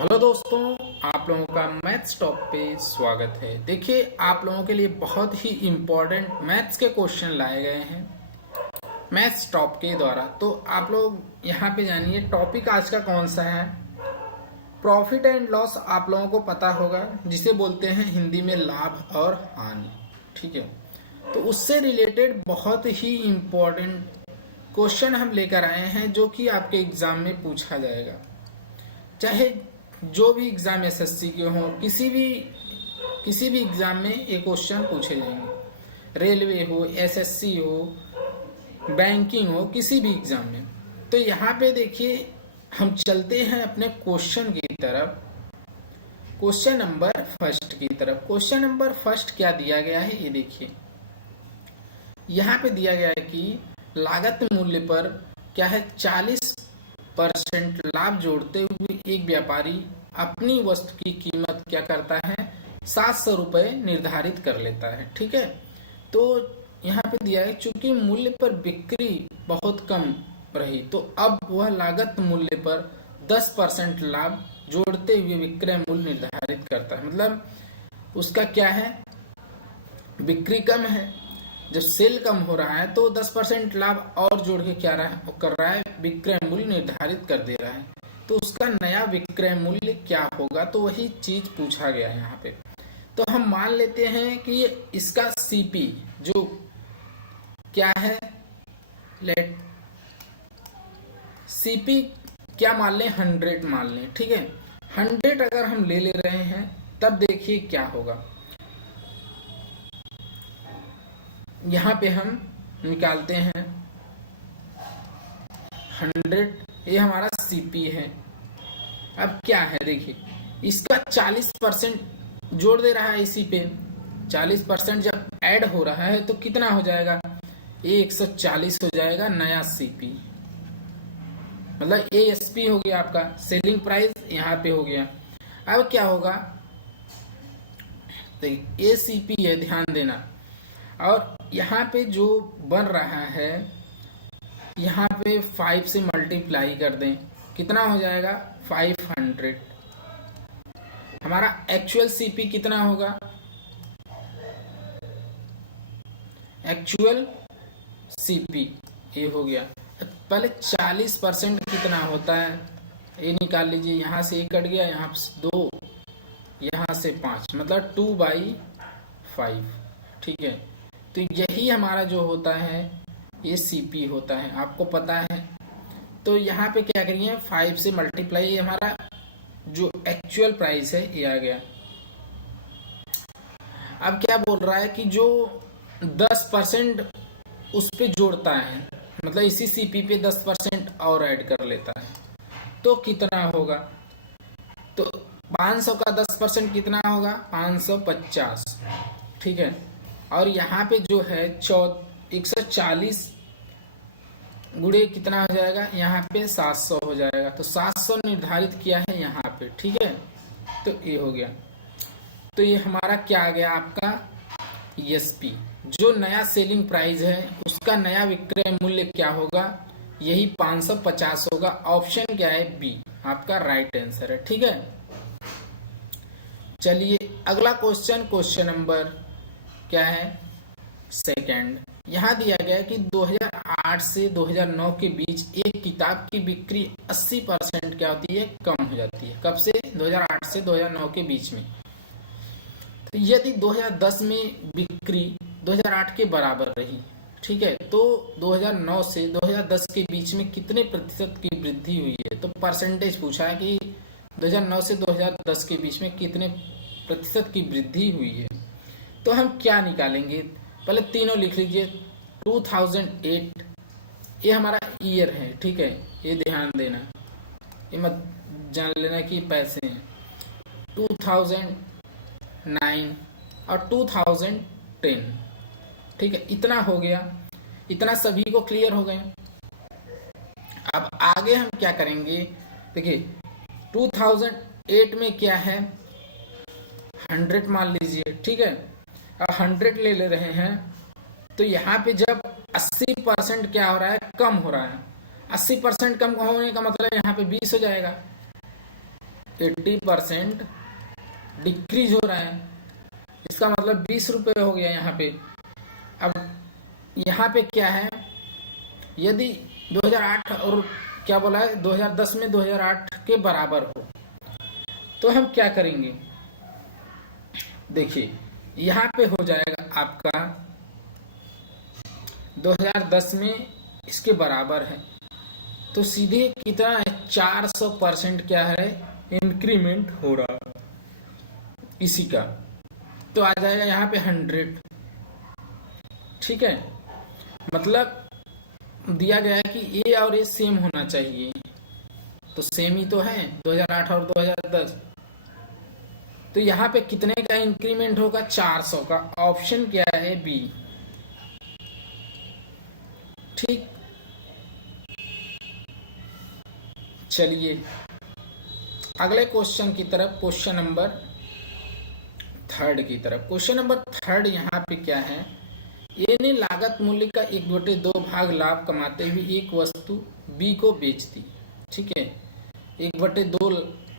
Hello दोस्तों, आप लोगों का मैथ्स टॉप पे स्वागत है। देखिए, आप लोगों के लिए बहुत ही इम्पोर्टेंट मैथ्स के क्वेश्चन लाए गए हैं मैथ्स टॉप के द्वारा। तो आप लोग यहाँ पे जानिए टॉपिक आज का कौन सा है। प्रॉफिट एंड लॉस आप लोगों को पता होगा, जिसे बोलते हैं हिंदी में लाभ और हानि। ठीक है, तो उससे रिलेटेड बहुत ही इम्पोर्टेंट क्वेश्चन हम लेकर आए हैं, जो कि आपके एग्जाम में पूछा जाएगा। चाहे जो भी एग्जाम एसएससी के हो, किसी भी एग्जाम में ये क्वेश्चन पूछे जाएंगे। रेलवे हो, एसएससी हो, बैंकिंग हो, किसी भी एग्जाम में। तो यहाँ पे देखिए, हम चलते हैं अपने क्वेश्चन की तरफ, क्वेश्चन नंबर फर्स्ट की तरफ। क्वेश्चन नंबर फर्स्ट क्या दिया गया है, ये देखिए। यहाँ पे दिया गया है कि लागत मूल्य पर क्या है 40% लाभ जोड़ते हुए एक व्यापारी अपनी वस्तु की कीमत क्या करता है 700 रुपये निर्धारित कर लेता है। ठीक है, तो यहाँ पे दिया है चूंकि मूल्य पर बिक्री बहुत कम रही, तो अब वह लागत मूल्य पर 10% लाभ जोड़ते हुए विक्रय मूल्य निर्धारित करता है। मतलब उसका क्या है, बिक्री कम है, जब सेल कम हो रहा है तो 10% लाभ और जोड़ के क्या कर रहा है, विक्रय मूल्य निर्धारित कर दे रहा है। तो उसका नया विक्रय मूल्य क्या होगा, तो वही चीज पूछा गया है यहाँ पे। तो हम मान लेते हैं कि इसका सीपी जो क्या है, लेट सीपी क्या मान लें, 100 मान लें। ठीक है, 100 अगर हम ले रहे हैं तब देखिए क्या होगा। यहाँ पे हम निकालते हैं 100, ये हमारा सीपी है। अब क्या है देखिए, इसका 40% जोड़ दे रहा है इसी पे। 40% जब ऐड हो रहा है तो कितना हो जाएगा, ये 140 हो जाएगा नया सीपी। मतलब एएसपी हो गया आपका, सेलिंग प्राइस यहाँ पे हो गया। अब क्या होगा, देखिए एसीपी है, ध्यान देना। और यहाँ पे जो बन रहा है, यहाँ पे 5 से मल्टीप्लाई कर दें, कितना हो जाएगा 500। हमारा एक्चुअल सीपी कितना होगा, एक्चुअल सीपी ये हो गया। पहले 40% कितना होता है ये निकाल लीजिए। यहाँ से 1 कट गया, यहाँ से 2, यहाँ से 5, मतलब 2/5। ठीक है, तो यही हमारा जो होता है ये सीपी होता है, आपको पता है। तो यहाँ पे क्या करिए, 5 से मल्टीप्लाई, हमारा जो एक्चुअल प्राइस है ये आ गया। अब क्या बोल रहा है कि जो 10% उस पे जोड़ता है, मतलब इसी सीपी पे 10% और ऐड कर लेता है, तो कितना होगा। तो 500 का 10% कितना होगा, 550। ठीक है, और यहाँ पे जो है 140 गुणे कितना हो जाएगा, यहाँ पे 700 हो जाएगा। तो 700 निर्धारित किया है यहाँ पे। ठीक है, तो ये हो गया। तो ये हमारा क्या आ गया, आपका एसपी। जो नया सेलिंग प्राइस है उसका नया विक्रय मूल्य क्या होगा, यही 550 होगा। ऑप्शन क्या है, बी आपका राइट आंसर है। ठीक है, चलिए अगला क्वेश्चन, क्वेश्चन नंबर क्या है, सेकंड। यहाँ दिया गया है कि 2008 से 2009 के बीच एक किताब की बिक्री 80% क्या होती है, कम हो जाती है। कब से, 2008 से 2009 के बीच में। तो यदि 2010 में बिक्री 2008 के बराबर रही, ठीक है, तो 2009 से 2010 के बीच में कितने प्रतिशत की वृद्धि हुई है। तो परसेंटेज पूछा है कि 2009 से 2010 के बीच में कितने प्रतिशत की वृद्धि हुई है। तो हम क्या निकालेंगे, पहले तीनों लिख लीजिए। 2008 ये हमारा ईयर है। ठीक है, ये ध्यान देना, ये मत जान लेना कि पैसे हैं। 2009 और 2010। ठीक है, इतना हो गया, इतना सभी को क्लियर हो गया। अब आगे हम क्या करेंगे, देखिए 2008 में क्या है, 100 मान लीजिए। ठीक है, 100 ले रहे हैं, तो यहाँ पे जब 80% क्या हो रहा है, कम हो रहा है। 80% कम होने का मतलब यहाँ पे 20 हो जाएगा। 80% डिक्रीज हो रहा है, इसका मतलब 20 रुपये हो गया यहाँ पे। अब यहाँ पे क्या है, यदि 2008 और क्या बोला है 2010 में 2008 के बराबर हो तो हम क्या करेंगे, देखिए यहाँ पे हो जाएगा आपका 2010 में इसके बराबर है, तो सीधे कितना है 400% क्या है इंक्रीमेंट हो रहा है इसी का, तो आ जाएगा यहाँ पे 100। ठीक है, मतलब दिया गया है कि ए और ए सेम होना चाहिए, तो सेम ही तो है 2008 और 2010, तो यहाँ पे कितने का इंक्रीमेंट होगा 400 का। ऑप्शन क्या है बी। ठीक, चलिए अगले क्वेश्चन की तरफ, क्वेश्चन नंबर 3 की तरफ। क्वेश्चन नंबर 3 यहाँ पे क्या है, ए ने लागत मूल्य का 1/2 भाग लाभ कमाते हुए एक वस्तु बी को बेच दी। ठीक है, 1/2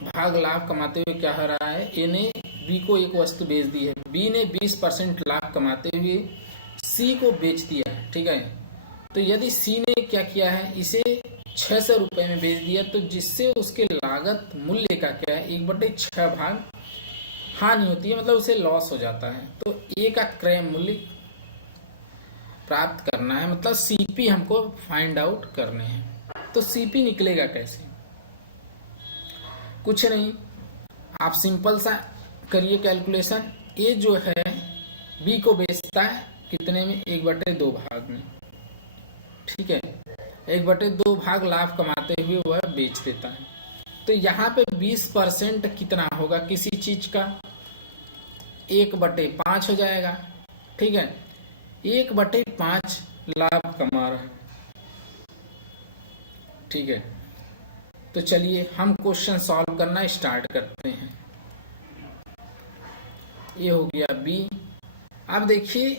भाग लाभ कमाते हुए क्या हो रहा है, ए ने बी को एक वस्तु बेच दी है, बी ने 20% लाभ कमाते हुए सी को बेच दिया है। ठीक है, तो यदि सी ने क्या किया है, इसे 600 रुपये में बेच दिया, तो जिससे उसके लागत मूल्य का क्या है 1/6 भाग हानि होती है, मतलब उसे लॉस हो जाता है। तो ए का क्रय मूल्य प्राप्त करना है, मतलब सीपी हमको फाइंड आउट करने हैं। तो सीपी निकलेगा कैसे, कुछ नहीं, आप सिंपल सा करिए कैलकुलेशन। ए जो है बी को बेचता है कितने में, 1/2 भाग में। ठीक है, 1/2 भाग लाभ कमाते हुए वह बेच देता है, तो यहाँ पे 20% कितना होगा किसी चीज का, 1/5 हो जाएगा। ठीक है, 1/5 लाभ कमा रहा है। ठीक है, तो चलिए हम क्वेश्चन सॉल्व करना स्टार्ट करते हैं। ये हो गया बी। अब देखिए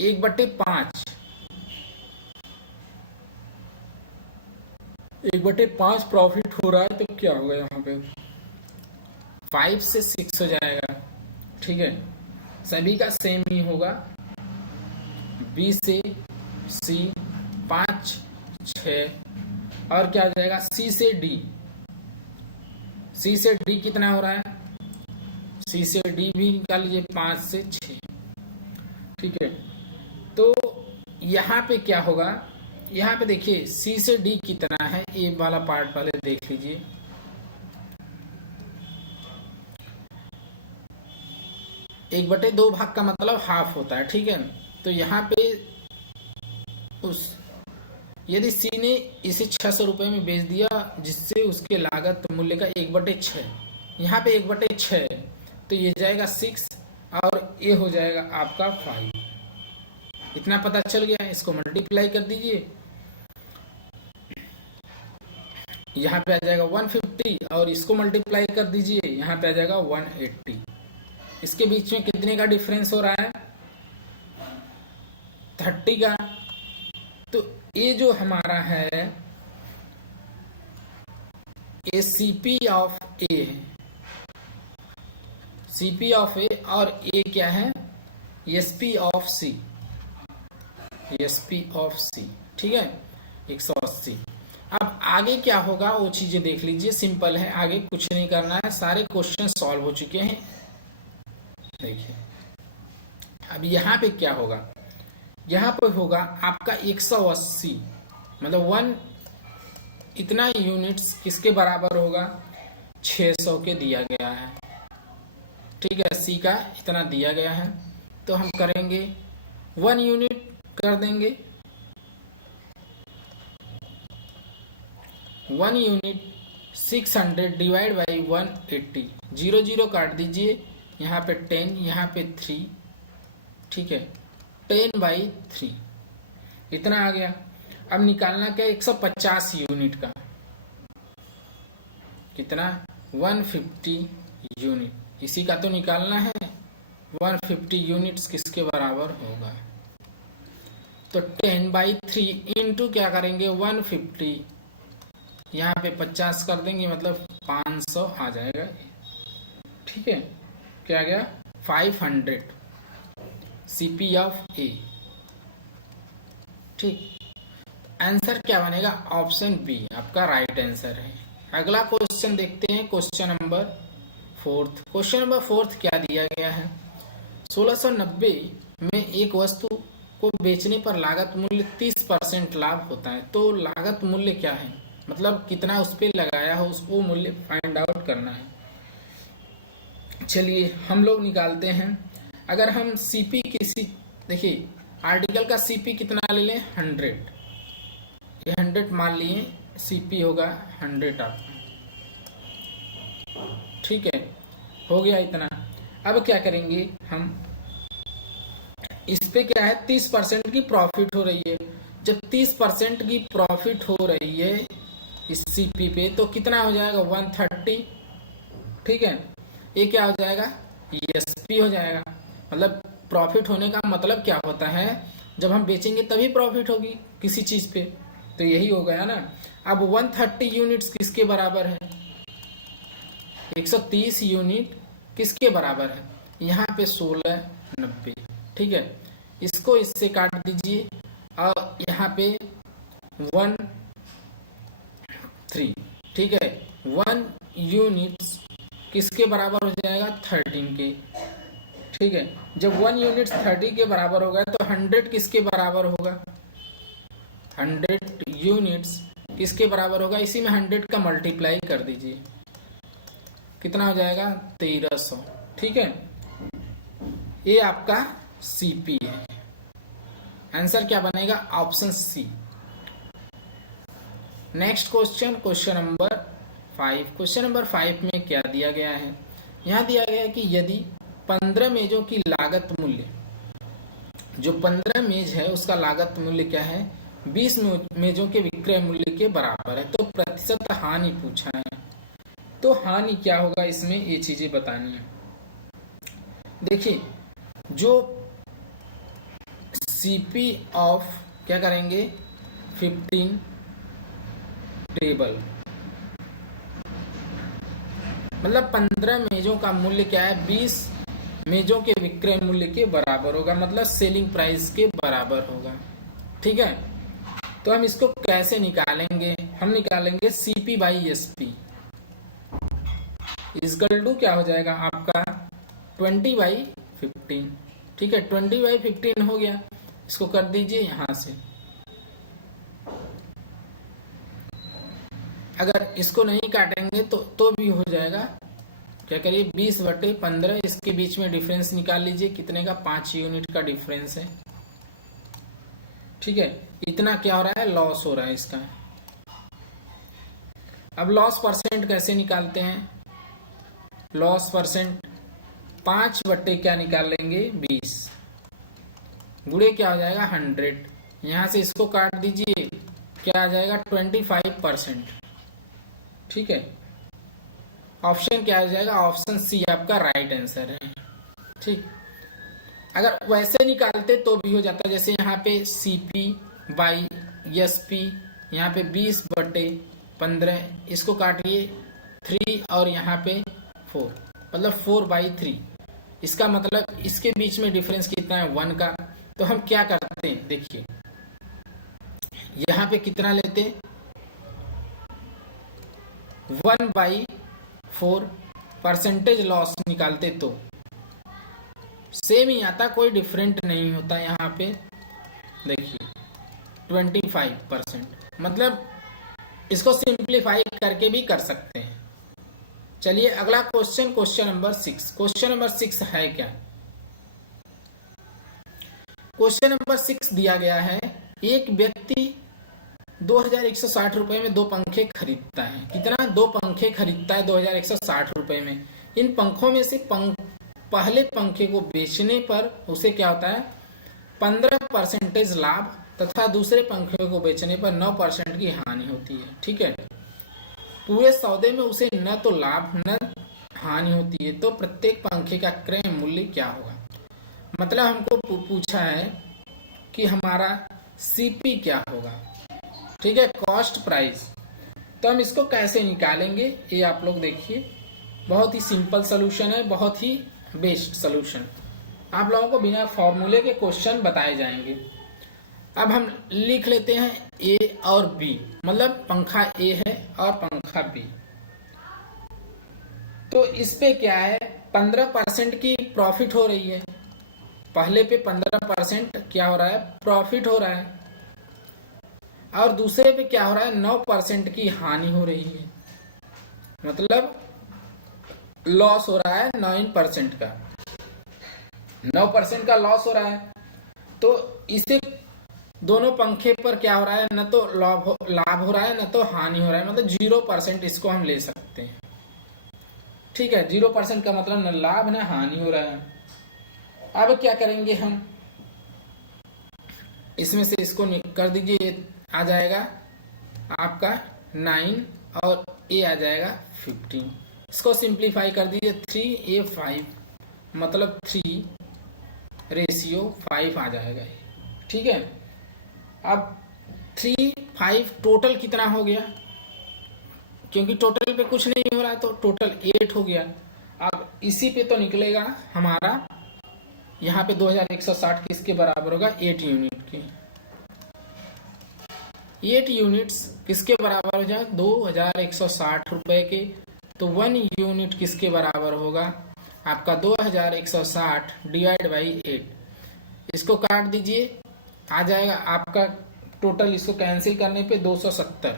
1/5, 1/5 प्रॉफिट हो रहा है, तो क्या होगा यहाँ पे 5 से 6 हो जाएगा। ठीक है, सभी का सेम ही होगा, बी से सी 5 6, और क्या हो जाएगा सी से डी, सी से डी कितना हो रहा है, सी से डी भी निकाल लीजिए 5 से 6। ठीक है, तो यहाँ पे क्या होगा, यहाँ पे देखिए सी से डी कितना है, ए वाला पार्ट पहले देख लीजिए। एक बटे दो भाग का मतलब हाफ होता है। ठीक है, तो यहाँ पे उस यदि सी ने इसे 600 रुपये में बेच दिया, जिससे उसके लागत मूल्य का 1/6, यहाँ पे 1/6, तो ये जाएगा 6 और ये हो जाएगा आपका 5। इतना पता चल गया, इसको मल्टीप्लाई कर दीजिए, यहाँ पे आ जाएगा 150 और इसको मल्टीप्लाई कर दीजिए, यहाँ पे आ जाएगा 180। इसके बीच में कितने का डिफरेंस हो रहा है 30 का। तो ये जो हमारा है ये सीपी ऑफ ए है, सीपी ऑफ ए, और ए क्या है SP of C, SP of C. ठीक है, 180। अब आगे क्या होगा वो चीजें देख लीजिए, सिंपल है, आगे कुछ नहीं करना है, सारे क्वेश्चन सॉल्व हो चुके हैं। देखिए अब यहाँ पे क्या होगा, यहाँ पे होगा आपका 180, मतलब 1 इतना यूनिट्स किसके बराबर होगा 600 के दिया गया है। ठीक है, सी का इतना दिया गया है, तो हम करेंगे 1 यूनिट कर देंगे, 1 यूनिट 600 डिवाइड बाई 180, 0 0 काट दीजिए, यहाँ पे 10, यहाँ पे 3। ठीक है, 10/3 इतना आ गया। अब निकालना क्या 150 यूनिट का, कितना 150 यूनिट, इसी का तो निकालना है। 150 यूनिट्स किसके बराबर होगा, तो 10/3 इंटू क्या करेंगे 150, यहाँ पे 50 कर देंगे, मतलब 500 आ जाएगा। ठीक है, क्या आ गया 500 CP ऑफ ए। ठीक, आंसर क्या बनेगा, ऑप्शन बी आपका राइट आंसर है। अगला क्वेश्चन देखते हैं, क्वेश्चन नंबर 4। क्वेश्चन नंबर 4 क्या दिया गया है, 1690 में एक वस्तु को बेचने पर लागत मूल्य 30% लाभ होता है। तो लागत मूल्य क्या है, मतलब कितना उस पर लगाया हो, वो मूल्य फाइंड आउट करना है। चलिए हम लोग निकालते हैं। अगर हम सीपी किसी, देखिए आर्टिकल का सीपी कितना ले लें, 100, ये 100 मान लिए, सीपी होगा 100 आपका। ठीक है, हो गया इतना। अब क्या करेंगे हम, इस पे क्या है 30% की प्रॉफिट हो रही है। जब 30% की प्रॉफिट हो रही है इस सीपी पे, तो कितना हो जाएगा 130। ठीक है, ये क्या हो जाएगा, एसपी हो जाएगा। मतलब प्रॉफिट होने का मतलब क्या होता है, जब हम बेचेंगे तभी प्रॉफिट होगी किसी चीज पे, तो यही हो गया ना। अब 130 यूनिट्स किसके बराबर है, 130 यूनिट किसके बराबर है, यहाँ पे 1690। ठीक है, इसको इससे काट दीजिए और यहाँ पे 13। ठीक है, 1 यूनिट्स किसके बराबर हो जाएगा, 13 के। ठीक है, जब 1 यूनिट 30 के बराबर होगा तो 100 किसके बराबर होगा, 100 यूनिट्स किसके बराबर होगा, इसी में 100 का मल्टीप्लाई कर दीजिए, कितना हो जाएगा 1300। ठीक है, ये आपका सीपी है। आंसर क्या बनेगा, option C. Next question, question number 5। Question number 5 में क्या दिया गया है, यहाँ दिया गया है कि यदि 15 मेजों की लागत मूल्य, जो 15 मेज है उसका लागत मूल्य क्या है, 20 मेजों के विक्रय मूल्य के बराबर है, तो प्रतिशत हानि पूछा है। तो हानि क्या होगा इसमें, ये चीजें बतानी है। देखिए, जो सीपी ऑफ क्या करेंगे 15 टेबल, मतलब 15 मेजों का मूल्य क्या है, 20 मेजों के विक्रय मूल्य के बराबर होगा, मतलब सेलिंग प्राइस के बराबर होगा। ठीक है, तो हम इसको कैसे निकालेंगे, हम निकालेंगे CP by SP equal to क्या हो जाएगा आपका 20/15। ठीक है, 20/15 हो गया, इसको कर दीजिए यहां से। अगर इसको नहीं काटेंगे तो भी हो जाएगा, क्या करिए 20/15, इसके बीच में डिफरेंस निकाल लीजिए, कितने का, 5 यूनिट का डिफरेंस है। ठीक है, इतना क्या हो रहा है, लॉस हो रहा है इसका। अब लॉस परसेंट कैसे निकालते हैं, लॉस परसेंट 5 बट्टे क्या निकाल लेंगे 20, गुणे क्या हो जाएगा 100, यहां से इसको काट दीजिए, क्या आ जाएगा 25%। ठीक है, ऑप्शन क्या आ जाएगा, ऑप्शन सी आपका राइट आंसर है। ठीक, अगर वैसे निकालते तो भी हो जाता, जैसे यहाँ पे सीपी बाई एसपी, यहाँ पे 20/15, इसको काटिए 3 और यहाँ पे 4, मतलब 4/3। इसका मतलब इसके बीच में डिफरेंस कितना है 1 का। तो हम क्या करते हैं, देखिए यहाँ पे कितना लेते, 1/4 परसेंटेज लॉस निकालते तो सेम ही आता, कोई डिफरेंट नहीं होता। यहाँ पे देखिए 25%, मतलब इसको सिंप्लीफाई करके भी कर सकते हैं। चलिए अगला question, question number 6। Question number 6 है क्या, क्वेश्चन नंबर 6 दिया गया है, एक व्यक्ति 2160 रुपए में 2 पंखे खरीदता है। कितना, 2 पंखे खरीदता है 2160 रुपए में। इन पंखों में से पहले पंखे को बेचने पर उसे क्या होता है 15% लाभ, तथा दूसरे पंखे को बेचने पर 9% की हानि होती है। ठीक है, पूरे सौदे में उसे न तो लाभ न हानि होती है, तो प्रत्येक पंखे का क्रय मूल्य क्या होगा। मतलब हमको पूछा है कि हमारा सीपी क्या होगा। ठीक है, कॉस्ट प्राइस, तो हम इसको कैसे निकालेंगे ये आप लोग देखिए, बहुत ही सिंपल सोल्यूशन है, बहुत ही बेस्ट सोल्यूशन। आप लोगों को बिना फॉर्मूले के क्वेश्चन बताए जाएंगे। अब हम लिख लेते हैं ए और बी, मतलब पंखा ए है और पंखा बी। तो इस पे क्या है, 15% की प्रॉफिट हो रही है। पहले पे 15% क्या हो रहा है, प्रॉफिट हो रहा है, और दूसरे पे क्या हो रहा है, 9% की हानि हो रही है, मतलब लॉस हो रहा है 9% का, 9% का लॉस हो रहा है। तो इसे दोनों पंखे पर क्या हो रहा है, न तो लाभ हो रहा है, न तो हानि हो रहा है, मतलब 0% इसको हम ले सकते हैं। ठीक है, 0% का मतलब न लाभ न हानि हो रहा है। अब क्या करेंगे हम, इसमें से इसको कर दीजिए, आ जाएगा आपका 9 और ए आ जाएगा 15। इसको सिंप्लीफाई कर दीजिए, 3A5 मतलब 3:5 आ जाएगा। ठीक है, अब 3, 5 टोटल कितना हो गया, क्योंकि टोटल पे कुछ नहीं हो रहा है तो टोटल 8 हो गया। अब इसी पे तो निकलेगा हमारा, यहाँ पे 2160 किसके बराबर होगा, 8 यूनिट के। 8 यूनिट्स किसके बराबर हो जाए, 2160 रुपए के। तो 1 यूनिट किसके बराबर होगा आपका, 2160 डिवाइड बाई 8। इसको काट दीजिए, आ जाएगा आपका टोटल, इसको कैंसिल करने पे 270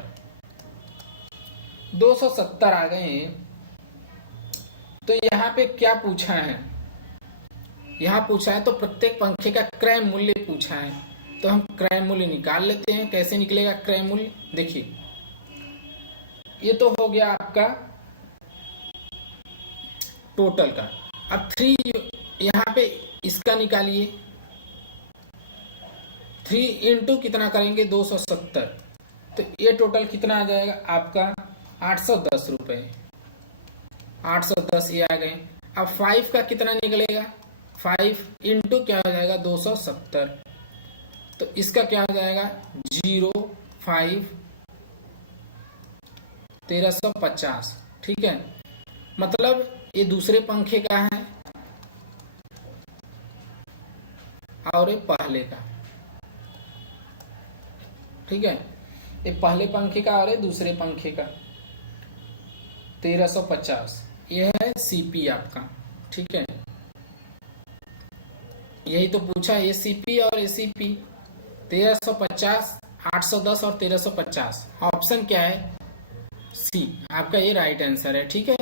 आ गए। तो यहाँ पे क्या पूछा है, यहाँ पूछा है तो प्रत्येक पंखे का क्रय मूल्य पूछा है, तो हम क्रय मूल्य निकाल लेते हैं। कैसे निकलेगा क्रय मूल्य, देखिए ये तो हो गया आपका टोटल का। अब 3 यहाँ पे इसका निकालिए, 3 इंटू कितना करेंगे, 270। तो ये टोटल कितना आ जाएगा आपका, 810 रुपए। 810 ये आ गए। अब 5 का कितना निकलेगा, 5 इंटू क्या हो जाएगा, 270। तो इसका क्या हो जाएगा, 0, 5, 1350। ठीक है, मतलब ये दूसरे पंखे का है और ये पहले का। ठीक है, ये पहले पंखे का और ये दूसरे पंखे का, 1350। ये है सीपी आपका। ठीक है, यही तो पूछा, ये सीपी और एसीपी। 1350, 810 और 1350। ऑप्शन क्या है, सी आपका, ये राइट आंसर है। ठीक है,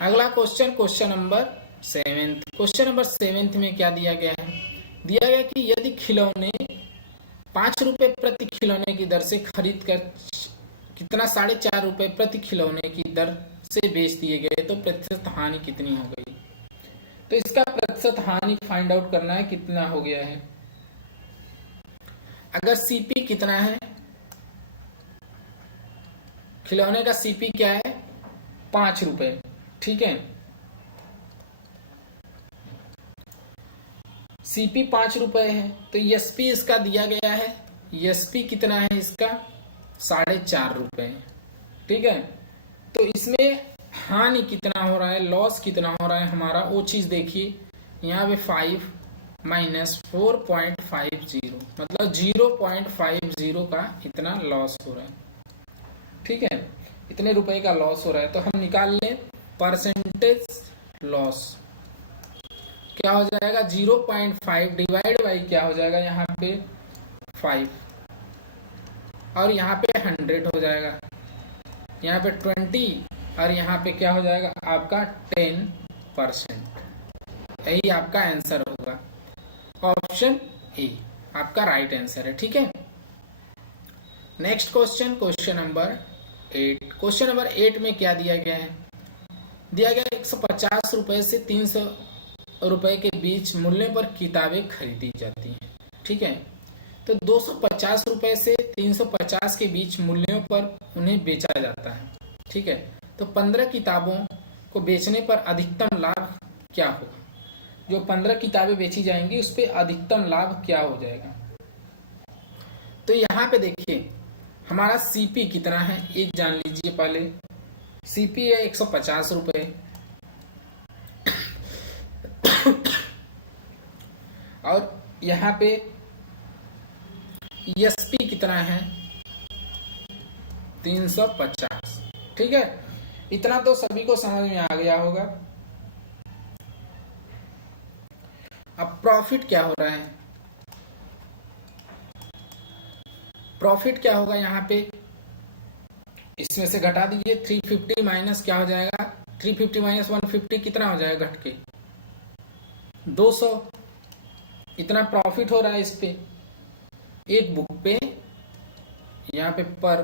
अगला question, question number 7। Question number 7 में क्या दिया गया है, दिया गया कि यदि खिलौने 5 रुपए प्रति खिलौने की दर से खरीद कर कितना 4.5 रुपए प्रति खिलौने की दर से बेच दिए गए तो प्रतिशत हानि कितनी हो गई। तो इसका प्रतिशत हानि फाइंड आउट करना है, कितना हो गया है। अगर सीपी कितना है, खिलौने का सीपी क्या है, 5 रुपए। ठीक है, सीपी 5 रुपए है, तो एसपी इसका दिया गया है, एसपी कितना है इसका, 4.5 रुपए। ठीक है, तो इसमें हानि कितना हो रहा है, लॉस कितना हो रहा है हमारा, वो चीज देखिए। यहाँ पे 5 माइनस 4.50, मतलब 0.50 का इतना लॉस हो रहा है। ठीक है, इतने रुपए का लॉस हो रहा है, तो हम निकाल लें परसेंटेज लॉस। क्या हो जाएगा, 0.5 डिवाइड बाई क्या हो जाएगा, यहाँ पे 5 और यहाँ पे 100 हो जाएगा, यहाँ पे 20 और यहाँ पे क्या हो जाएगा आपका 10%। यही आपका आंसर होगा, ऑप्शन ए आपका राइट आंसर है। ठीक है, next question, question number 8। Question number 8 में क्या दिया गया है, दिया गया 150 रुपए से 300 रुपए के बीच मूल्य पर किताबें खरीदी जाती हैं। ठीक है, तो 250 रुपए से 350 के बीच मूल्यों पर उन्हें बेचा जाता है। ठीक है, तो 15 किताबों को बेचने पर अधिकतम लाभ क्या होगा, जो 15 किताबें बेची जाएंगी उस पर अधिकतम लाभ क्या हो जाएगा। तो यहाँ पे देखिए हमारा सीपी कितना है एक जान लीजिए पहले। सीपी है 150 रुपये और यहाँ पे एसपी कितना है 350। ठीक है, इतना तो सभी को समझ में आ गया होगा। अब प्रॉफिट क्या हो रहा है, प्रॉफिट क्या होगा यहाँ पे, इसमें से घटा दीजिए 350 माइनस क्या हो जाएगा, 350 माइनस 150 कितना हो जाएगा घट के 200। इतना प्रॉफिट हो रहा है इस पे, एक बुक पे, यहाँ पे पर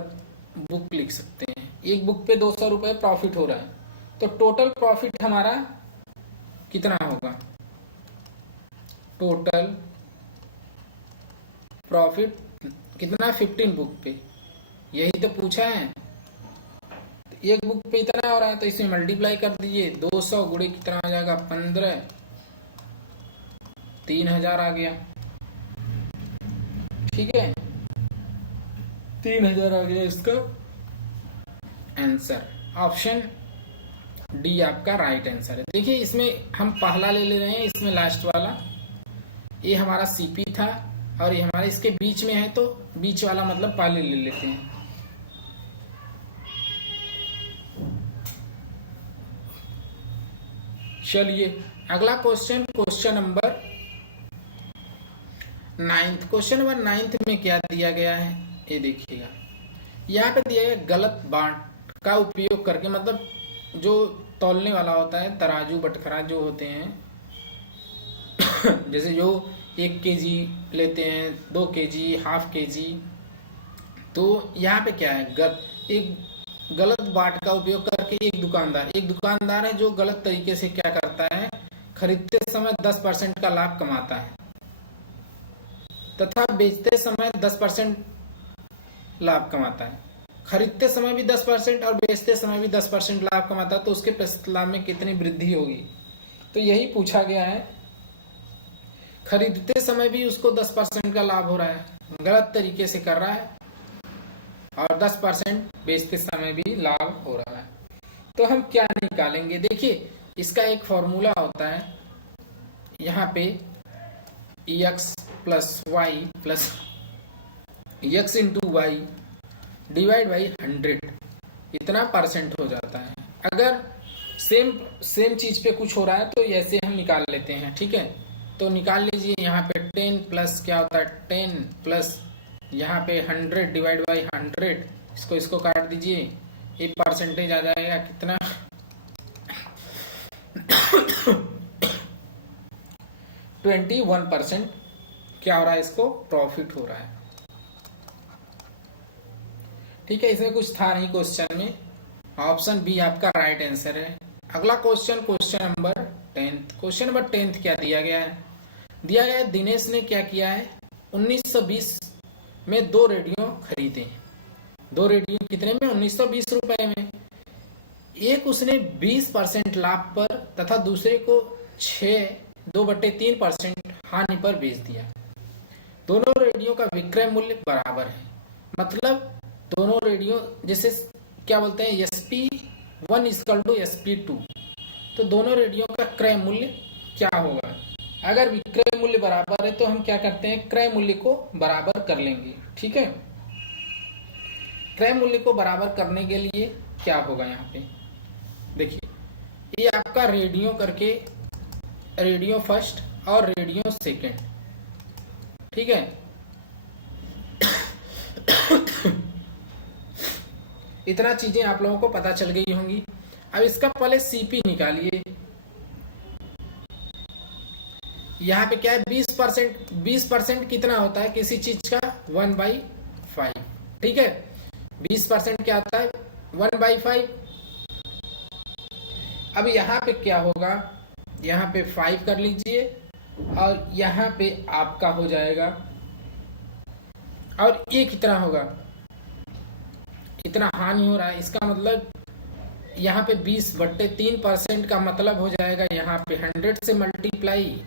बुक लिख सकते हैं, एक बुक पे 200 रुपये प्रॉफिट हो रहा है। तो टोटल प्रॉफिट हमारा कितना होगा, टोटल प्रॉफिट कितना 15 बुक पे, यही तो पूछा है। एक बुक पे इतना हो रहा है तो इसमें मल्टीप्लाई कर दीजिए, 200 गुणे कितना हो जाएगा 15, 3000 आ गया। ठीक है, 3000 आ गया इसका आंसर। ऑप्शन डी आपका राइट आंसर है। देखिए इसमें हम पहला ले रहे हैं, इसमें लास्ट वाला ये हमारा सीपी था और ये हमारे इसके बीच में है, तो बीच वाला मतलब पहले ले लेते हैं। चलिए अगला question, question number 9। Question number 9 में क्या दिया गया है ये देखिएगा। यहाँ पे दिया गया गलत बाट का उपयोग करके, मतलब जो तौलने वाला होता है, तराजू बटखरा जो होते हैं जैसे जो 1 केजी लेते हैं, 2 केजी, हाफ केजी, तो यहाँ पे क्या है, एक गलत बाट का उपयोग करके एक दुकानदार है जो गलत तरीके से क्या करता है, खरीदते समय 10% का लाभ कमाता है तथा बेचते समय 10% लाभ कमाता है। खरीदते समय भी 10% और बेचते समय भी 10% लाभ कमाता है, तो उसके प्रतिशत लाभ में कितनी वृद्धि होगी। तो यही पूछा गया है, खरीदते समय भी उसको 10% का लाभ हो रहा है, गलत तरीके से कर रहा है, और 10% बेचते समय भी लाभ हो रहा है। तो हम क्या निकालेंगे, देखिए इसका एक फॉर्मूला होता है, यहाँ पे x plus Y plus x into Y divide by 100, इतना परसेंट हो जाता है। अगर सेम चीज पे कुछ हो रहा है तो ऐसे हम निकाल लेते हैं। ठीक है, तो निकाल लीजिए, यहाँ पे 10 प्लस क्या होता है 10 प्लस यहाँ पे 100 डिवाइड बाई 100, इसको काट दीजिए, ये परसेंटेज आ जाएगा कितना 21% क्या हो रहा है, इसको प्रॉफिट हो रहा है। ठीक है, इसमें कुछ था नहीं क्वेश्चन में, ऑप्शन बी आपका राइट आंसर है। अगला question, question number 10। Question number 10 क्या दिया गया है, दिया गया है दिनेश ने क्या किया है, 1920 में 2 रेडियो खरीदे। 2 रेडियो कितने में, 1920 रुपए में। एक उसने 20% लाभ पर तथा दूसरे को 2/3% हानि पर बेच दिया। दोनों रेडियो का विक्रय मूल्य बराबर है, मतलब दोनों रेडियो जैसे क्या बोलते हैं SP1 = SP2, तो दोनों रेडियो का क्रय मूल्य क्या होगा। अगर विक्रय मूल्य बराबर है तो हम क्या करते हैं, क्रय मूल्य को बराबर कर लेंगे। ठीक है, क्रय मूल्य को बराबर करने के लिए क्या होगा, यहाँ पे देखिए ये आपका रेडियो करके, रेडियो फर्स्ट और रेडियो सेकंड। ठीक है, इतना चीजें आप लोगों को पता चल गई होंगी। अब इसका पहले सीपी निकालिए। यहाँ पे क्या है 20% कितना होता है किसी चीज का 1/5। ठीक है, 20% क्या होता है 1/5। अब यहाँ पे क्या होगा, यहाँ पे 5 कर लीजिए और यहाँ पे आपका हो जाएगा, और ये कितना होगा, इतना हानि हो रहा है, इसका मतलब यहाँ पे 20/3% का मतलब हो जाएगा यहाँ पे 100 से मल्टीप्लाई।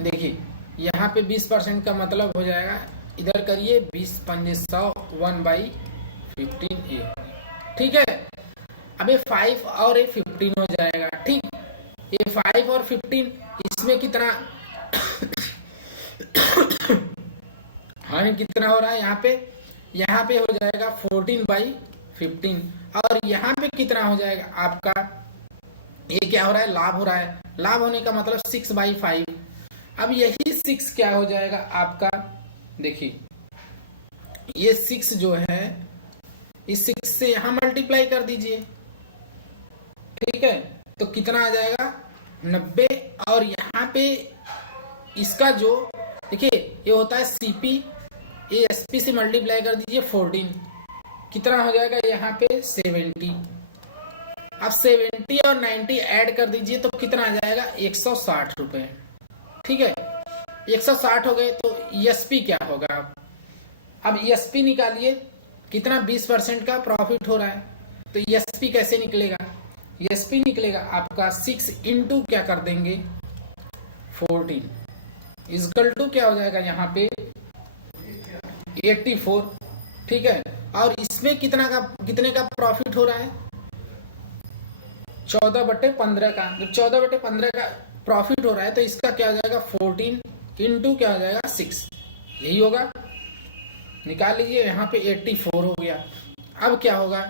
देखिए यहाँ पे 20% का मतलब हो जाएगा इधर करिए 20 पंजे 100 1/15 ये, ठीक है। अब ये 5 और ये 15 हो जाएगा, ठीक। ये 5 और 15 इसमें कितना हाँ कितना हो रहा है यहाँ पे हो जाएगा 14/15 और यहाँ पे कितना हो जाएगा आपका, ये क्या हो रहा है, लाभ हो रहा है। लाभ होने का मतलब 6/5। अब यही 6 क्या हो जाएगा आपका, देखिए ये 6 जो है इस 6 से यहां मल्टीप्लाई कर दीजिए, ठीक है। तो कितना आ जाएगा 90 और यहाँ पे इसका जो देखिए ये होता है सीपी, ये एसपी से मल्टीप्लाई कर दीजिए 14, कितना हो जाएगा यहाँ पे 70। अब 70 और 90 ऐड कर दीजिए तो कितना आ जाएगा 160 रुपए, ठीक है। 160 हो गए तो एसपी क्या होगा, अब एसपी निकालिए, कितना 20% का प्रॉफिट हो रहा है, तो एसपी कैसे निकलेगा, एसपी निकलेगा आपका 6 इंटू क्या कर देंगे 14 इजकल टू क्या हो जाएगा यहाँ पे 84, ठीक है। और इसमें कितने का प्रॉफिट हो रहा है 14/15 का। जब 14/15 का प्रॉफिट हो रहा है तो इसका क्या हो जाएगा 14 इंटू क्या हो जाएगा 6, यही होगा, निकाल लीजिए। यहाँ पे 84 हो गया। अब क्या होगा,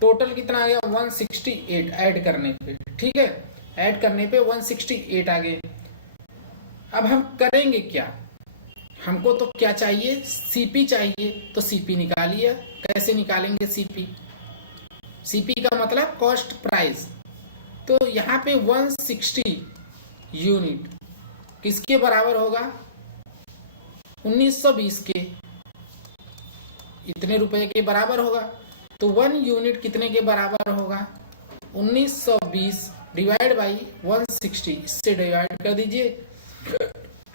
टोटल कितना आ गया 168 ऐड करने पे, ठीक है। ऐड करने पे 168 आ गए। अब हम करेंगे क्या, हमको तो क्या चाहिए सीपी चाहिए, तो सीपी निकालिए। कैसे निकालेंगे सीपी, सीपी का मतलब कॉस्ट प्राइस। तो यहाँ पे 160 यूनिट किसके बराबर होगा 1920 के, इतने रुपए के बराबर होगा। तो 1 यूनिट कितने के बराबर होगा 1920 डिवाइड बाई 160, इससे डिवाइड कर दीजिए,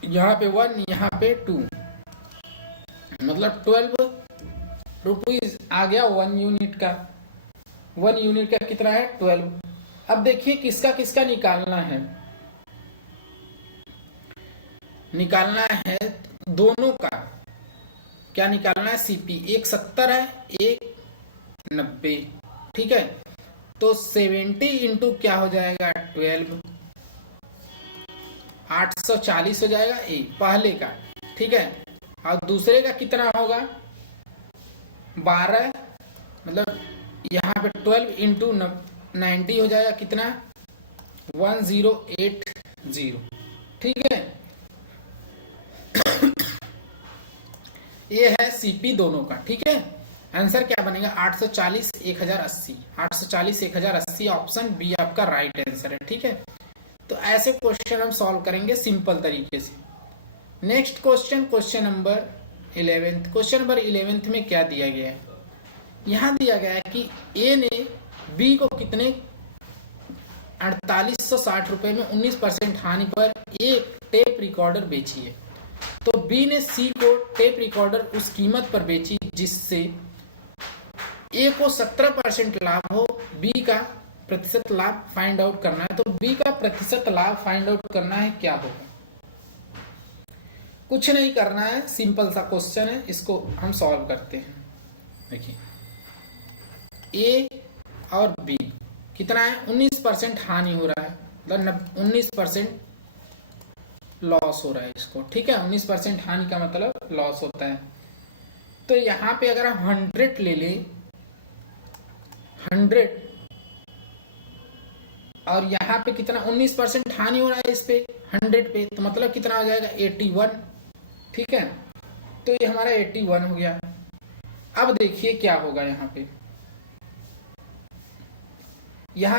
यहाँ पे 1 यहाँ पे 2, मतलब 12 रुपीज आ गया 1 यूनिट का। 1 यूनिट का कितना है 12। अब देखिए किसका किसका निकालना है, निकालना है दोनों का। क्या निकालना है सीपी, एक 70 है एक 90, ठीक है। तो 70 इंटू क्या हो जाएगा 12, 840 हो जाएगा ए पहले का, ठीक है। और दूसरे का कितना होगा 12, मतलब यहाँ पे 12 इंटू 90 हो जाएगा कितना 1080, ठीक है। ये है सीपी दोनों का, ठीक है। आंसर क्या बनेगा 840 1080, 840 1080 ऑप्शन बी आपका राइट आंसर है, ठीक है। तो ऐसे क्वेश्चन हम सॉल्व करेंगे सिंपल तरीके से। Next question, question number 11। Question number 11 में क्या दिया गया है, यहां दिया गया है कि ए ने बी को कितने 4860 रुपए में 19% हानि पर एक टेप रिकॉर्डर बेची है। तो बी ने सी को टेप रिकॉर्डर उस कीमत पर बेची जिससे ए को 17% लाभ हो, बी का प्रतिशत लाभ फाइंड आउट करना है। तो बी का प्रतिशत लाभ फाइंड आउट करना है, क्या होगा, कुछ नहीं करना है, सिंपल सा क्वेश्चन है, इसको हम सॉल्व करते हैं। देखिए ए और बी कितना है 19% हानि हो रहा है, मतलब 19% लॉस हो रहा है इसको, ठीक है। 19% हानि का मतलब लॉस होता है। तो यहां पे अगर हम 100 ले ले 100 और यहाँ पे कितना 19% हानि हो रहा है इस पे 100 पे, तो मतलब कितना हो जाएगा 81, ठीक है। तो ये हमारा 81 हो गया। अब देखिए क्या होगा यहाँ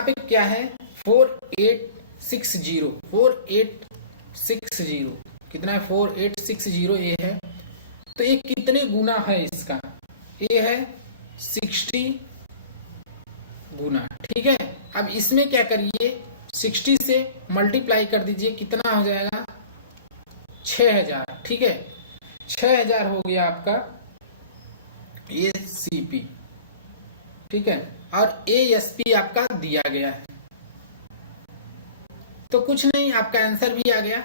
पे क्या है 4860 कितना है 4860 ये है। तो ये कितने गुना है इसका, ये है 60 गुना, ठीक है। अब इसमें क्या करिए 60 से मल्टीप्लाई कर दीजिए, कितना हो जाएगा 6000, ठीक है। 6000 हो गया आपका ये सीपी, ठीक है। और एएसपी आपका दिया गया है। तो कुछ नहीं, आपका आंसर भी आ गया।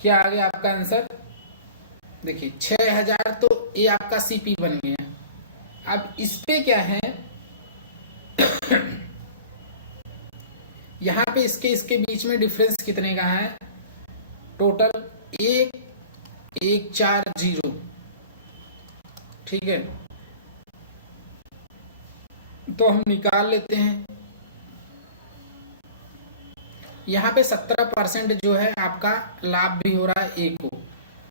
क्या आ गया आपका आंसर देखिए 6000 तो ये आपका सीपी बन गया। अब इस पे क्या है, यहाँ पे इसके बीच में डिफरेंस कितने का है, टोटल 1140। ठीक है, तो हम निकाल लेते हैं। यहाँ पे 17% जो है आपका लाभ भी हो रहा है ए को,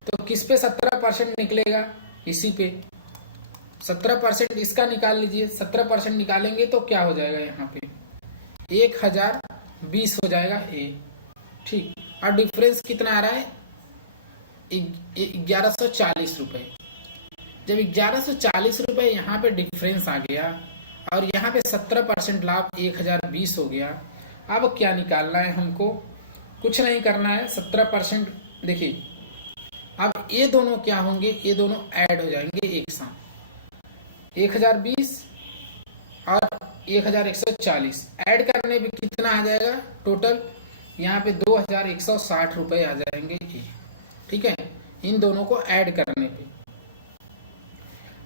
तो किस पे 17% निकलेगा, इसी पे 17% इसका निकाल लीजिए। 17% निकालेंगे तो क्या हो जाएगा, यहाँ पे 1020 हो जाएगा ए। ठीक, और डिफरेंस कितना आ रहा है, 1140 रुपए। जब 1140 रुपए यहाँ पे डिफरेंस आ गया और यहाँ पे 17% लाभ 1020 हो गया। अब क्या निकालना है हमको, कुछ नहीं करना है, 17%। देखिए अब ये दोनों क्या होंगे, ये दोनों ऐड हो जाएंगे एक साथ, 1020 और 1140 ऐड करने पे कितना आ जाएगा टोटल, यहाँ पे 2160 रुपए आ जाएंगे। ठीक है, इन दोनों को ऐड करने पे।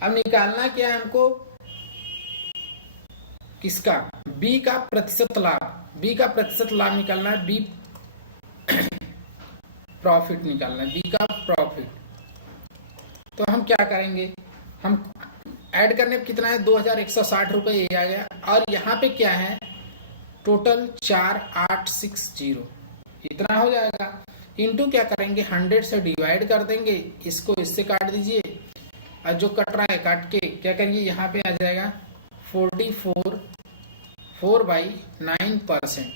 अब निकालना क्या है हमको, किसका, बी का प्रतिशत लाभ। बी का प्रतिशत लाभ निकालना है, बी प्रॉफिट निकालना है, बी का प्रॉफिट। तो हम क्या करेंगे, हम ऐड करने पे कितना है, 2160 रुपए ये आ गया। और यहाँ पे क्या है, टोटल 4860 इतना हो जाएगा। इनटू क्या करेंगे, 100 से डिवाइड कर देंगे, इसको इससे काट दीजिए, और जो कट रहा है काट के क्या करिए, यहाँ पे आ जाएगा 44/9%।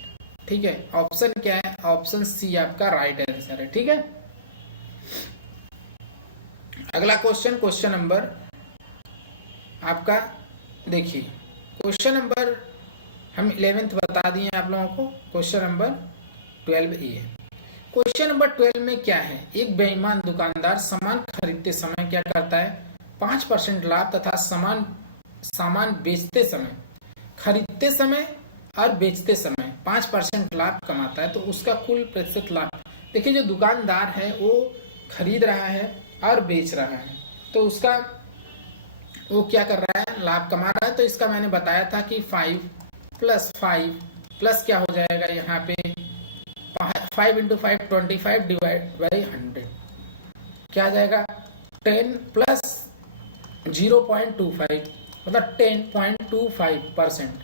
ठीक है, ऑप्शन क्या है, ऑप्शन सी आपका राइट आंसर है। ठीक है, अगला क्वेश्चन, क्वेश्चन नंबर आपका देखिए, क्वेश्चन नंबर हम 11th बता दिए आप लोगों को, क्वेश्चन नंबर 12 ये है। क्वेश्चन नंबर 12 में क्या है, एक बेईमान दुकानदार सामान खरीदते समय क्या करता है, 5% लाभ तथा सामान बेचते समय, खरीदते समय और बेचते समय 5% लाभ कमाता है। तो उसका कुल प्रतिशत लाभ, देखिए जो दुकानदार है वो खरीद रहा है और बेच रहा है, तो उसका वो क्या कर रहा है, लाभ कमा रहा है। तो इसका मैंने बताया था कि 5 + 5 प्लस क्या हो जाएगा, यहाँ पे 5 × 5 25 / 100 क्या आ जाएगा, 10 + 0.25 मतलब 10.25%।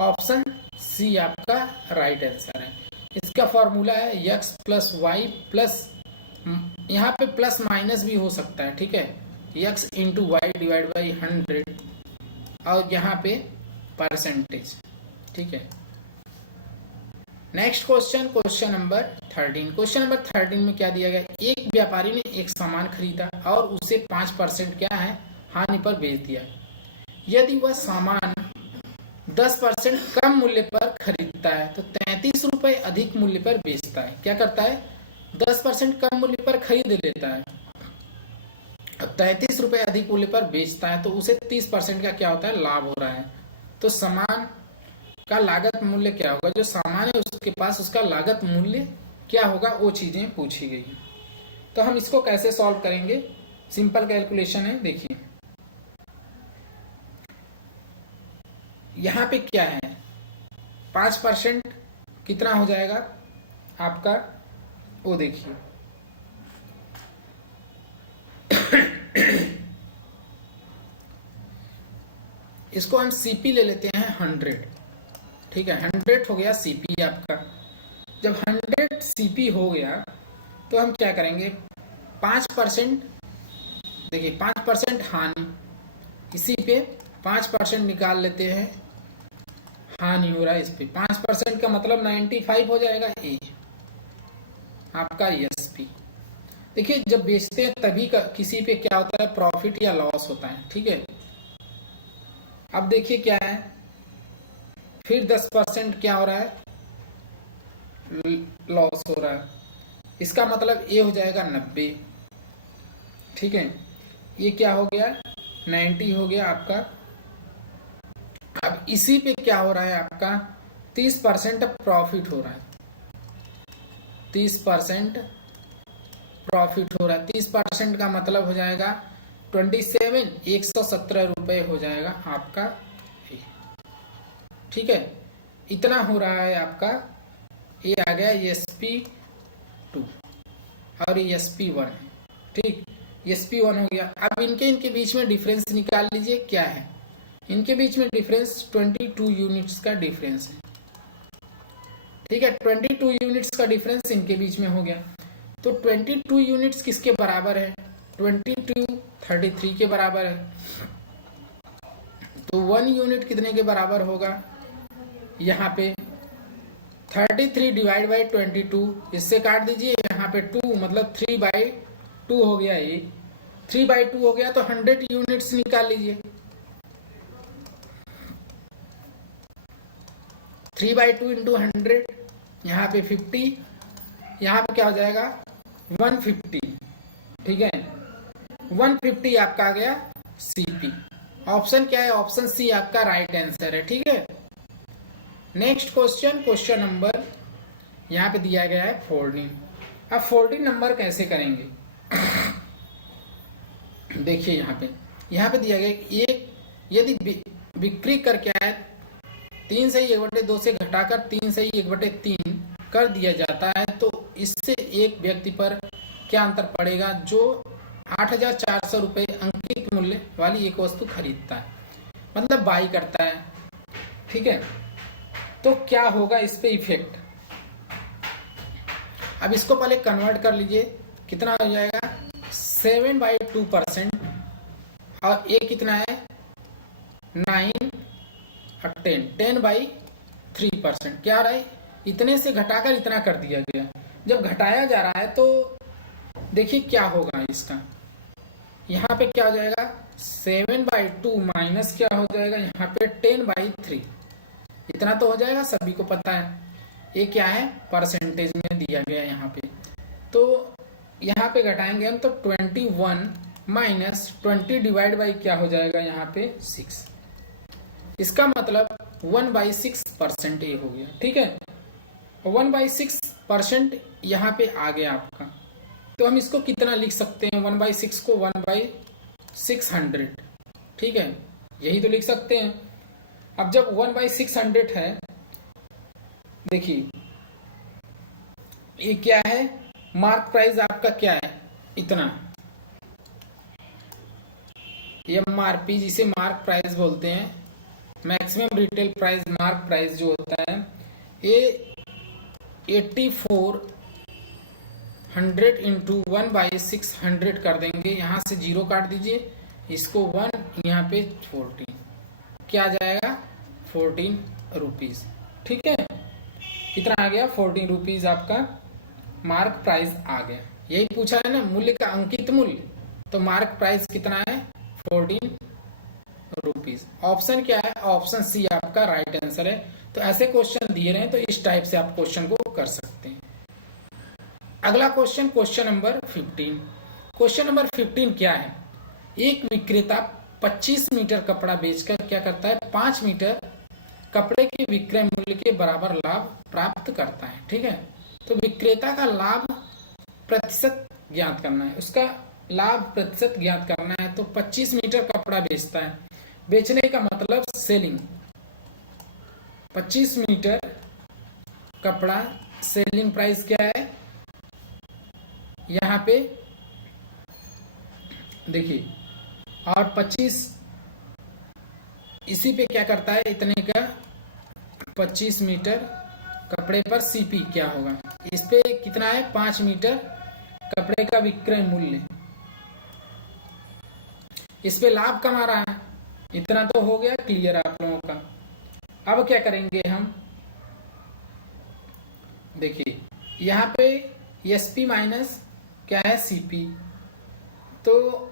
ऑप्शन सी आपका राइट आंसर है। इसका फॉर्मूला है x + y प्लस, यहाँ पे प्लस माइनस भी हो सकता है। ठीक है, x × y / 100 और यहाँ पे परसेंटेज। ठीक है, next question, question number 13। Question number 13 में क्या दिया गया, एक व्यापारी ने एक सामान खरीदा और उसे 5% क्या है, हानि पर बेच दिया। यदि वह सामान 10% कम मूल्य पर खरीदता है तो 33 रुपए अधिक मूल्य पर बेचता है। क्या करता है, 10% कम मूल्य पर खरीद लेता है, अब 33 रुपए अधिक मूल्य पर बेचता है, तो उसे 30% का क्या होता है, लाभ हो रहा है। तो सामान का लागत मूल्य क्या होगा, जो सामान है उसके पास उसका लागत मूल्य क्या होगा, वो चीजें पूछी गई है। तो हम इसको कैसे सॉल्व करेंगे, सिंपल कैलकुलेशन है। देखिए यहाँ पे क्या है, 5% कितना हो जाएगा आपका, वो देखिए इसको हम सीपी ले लेते हैं 100। ठीक है, 100 हो गया सीपी आपका। जब 100 सीपी हो गया तो हम क्या करेंगे, 5%, देखिए 5% हानि, इसी पे 5% निकाल लेते हैं, हानि हो रहा है इस पे। 5% का मतलब 95 हो जाएगा ए आपका एसपी। देखिए जब बेचते हैं तभी किसी पे क्या होता है, प्रॉफिट या लॉस होता है। ठीक है, अब देखिए क्या है, फिर 10% क्या हो रहा है, लॉस हो रहा है। इसका मतलब ये हो जाएगा 90। ठीक है, ये क्या हो गया, 90 हो गया आपका। अब इसी पे क्या हो रहा है आपका, 30% प्रॉफिट हो रहा है, 30% प्रॉफिट हो रहा है। 30% का मतलब हो जाएगा 27, 117 रुपये हो जाएगा आपका। ठीक है, इतना हो रहा है आपका। ये आ गया SP2 और ये SP1 है। ठीक, SP1 हो गया। अब इनके बीच में डिफरेंस निकाल लीजिए क्या है। इनके बीच में डिफरेंस 22 यूनिट्स का डिफरेंस है। ठीक है, 22 यूनिट्स का डिफरेंस इनके बीच में हो गया। तो 22 यूनिट्स किसके बराबर है? 22 33 के बराबर है। तो 1 यूनिट कितने के बराबर होगा? यहाँ पे 33 डिवाइड बाई 22, इससे काट दीजिए। यहाँ पे 2 मतलब 3/2 हो गया। ये 3/2 हो गया तो 100 यूनिट्स निकाल लीजिए। 3/2 इंटू 100, यहाँ पे 50, यहाँ पे क्या हो जाएगा 150। ठीक है, 150 आपका आ गया CP। ऑप्शन क्या है? ऑप्शन सी आपका राइट आंसर है। ठीक है, नेक्स्ट क्वेश्चन, क्वेश्चन नंबर यहाँ पे दिया गया है 14। अब 14 नंबर कैसे करेंगे? देखिए यहाँ पे दिया गया एक, यदि बिक्री कर क्या है 3 से 1/2 से घटाकर 3 से 1/3 कर दिया जाता है, तो इससे एक व्यक्ति पर क्या अंतर पड़ेगा जो 8,400 रुपये अंकित मूल्य वाली एक वस्तु खरीदता है, मतलब बाई करता है। ठीक है, तो क्या होगा इस पे इफेक्ट? अब इसको पहले कन्वर्ट कर लीजिए। कितना हो जाएगा 7/2%, और ये कितना है 9 और 10/3%। क्या रहा है? इतने से घटाकर इतना कर दिया गया। जब घटाया जा रहा है तो देखिए क्या होगा इसका। यहाँ पे क्या हो जाएगा 7/2 माइनस क्या हो जाएगा यहाँ पे 10/3। इतना तो हो जाएगा, सभी को पता है। ये क्या है परसेंटेज में दिया गया यहाँ पे। तो यहाँ पे घटाएंगे हम तो 21 माइनस 20 डिवाइड बाई क्या हो जाएगा यहाँ पे 6। इसका मतलब 1/6% ये हो गया। ठीक है, 1/6% यहाँ पे आ गया आपका। तो हम इसको कितना लिख सकते हैं? 1/6 को 1/600। ठीक है, यही तो लिख सकते हैं। अब जब 1/600 है, देखिए ये क्या है, मार्क प्राइस आपका क्या है इतना, ये MRP जिसे मार्क प्राइस बोलते हैं, maximum retail price mark price जो होता है, ये 8400 इंटू 1/600 कर देंगे। यहाँ से 0 काट दीजिए, इसको 1, यहाँ पे 14, क्या आ जाएगा 14 रुपीज। ठीक है, कितना आ गया 14 रुपीज आपका मार्क प्राइस आ गया। यही पूछा है ना, मूल्य का अंकित मूल्य, तो मार्क प्राइस कितना है 14 रुपीज। ऑप्शन क्या है? ऑप्शन सी आपका राइट आंसर है। तो ऐसे क्वेश्चन दिए रहे हैं तो इस टाइप से आप क्वेश्चन को कर सकते हैं। अगला question, question number 15। Question number 15 क्या है? एक विक्रेता 25 मीटर कपड़ा बेचकर क्या करता है 5 मीटर कपड़े के विक्रय मूल्य के बराबर लाभ प्राप्त करता है। ठीक है, तो विक्रेता का लाभ प्रतिशत ज्ञात करना है, उसका लाभ प्रतिशत ज्ञात करना है। तो 25 मीटर कपड़ा बेचता है, बेचने का मतलब सेलिंग। 25 मीटर कपड़ा सेलिंग प्राइस क्या है यहाँ पे देखिए, और 25 इसी पे क्या करता है इतने का 25 मीटर कपड़े पर CP क्या होगा, इस पे कितना है 5 मीटर कपड़े का विक्रय मूल्य, इस पे लाभ कमा रहा है। इतना तो हो गया क्लियर आप लोगों का। अब क्या करेंगे हम, देखिए यहाँ पे SP माइनस क्या है CP, तो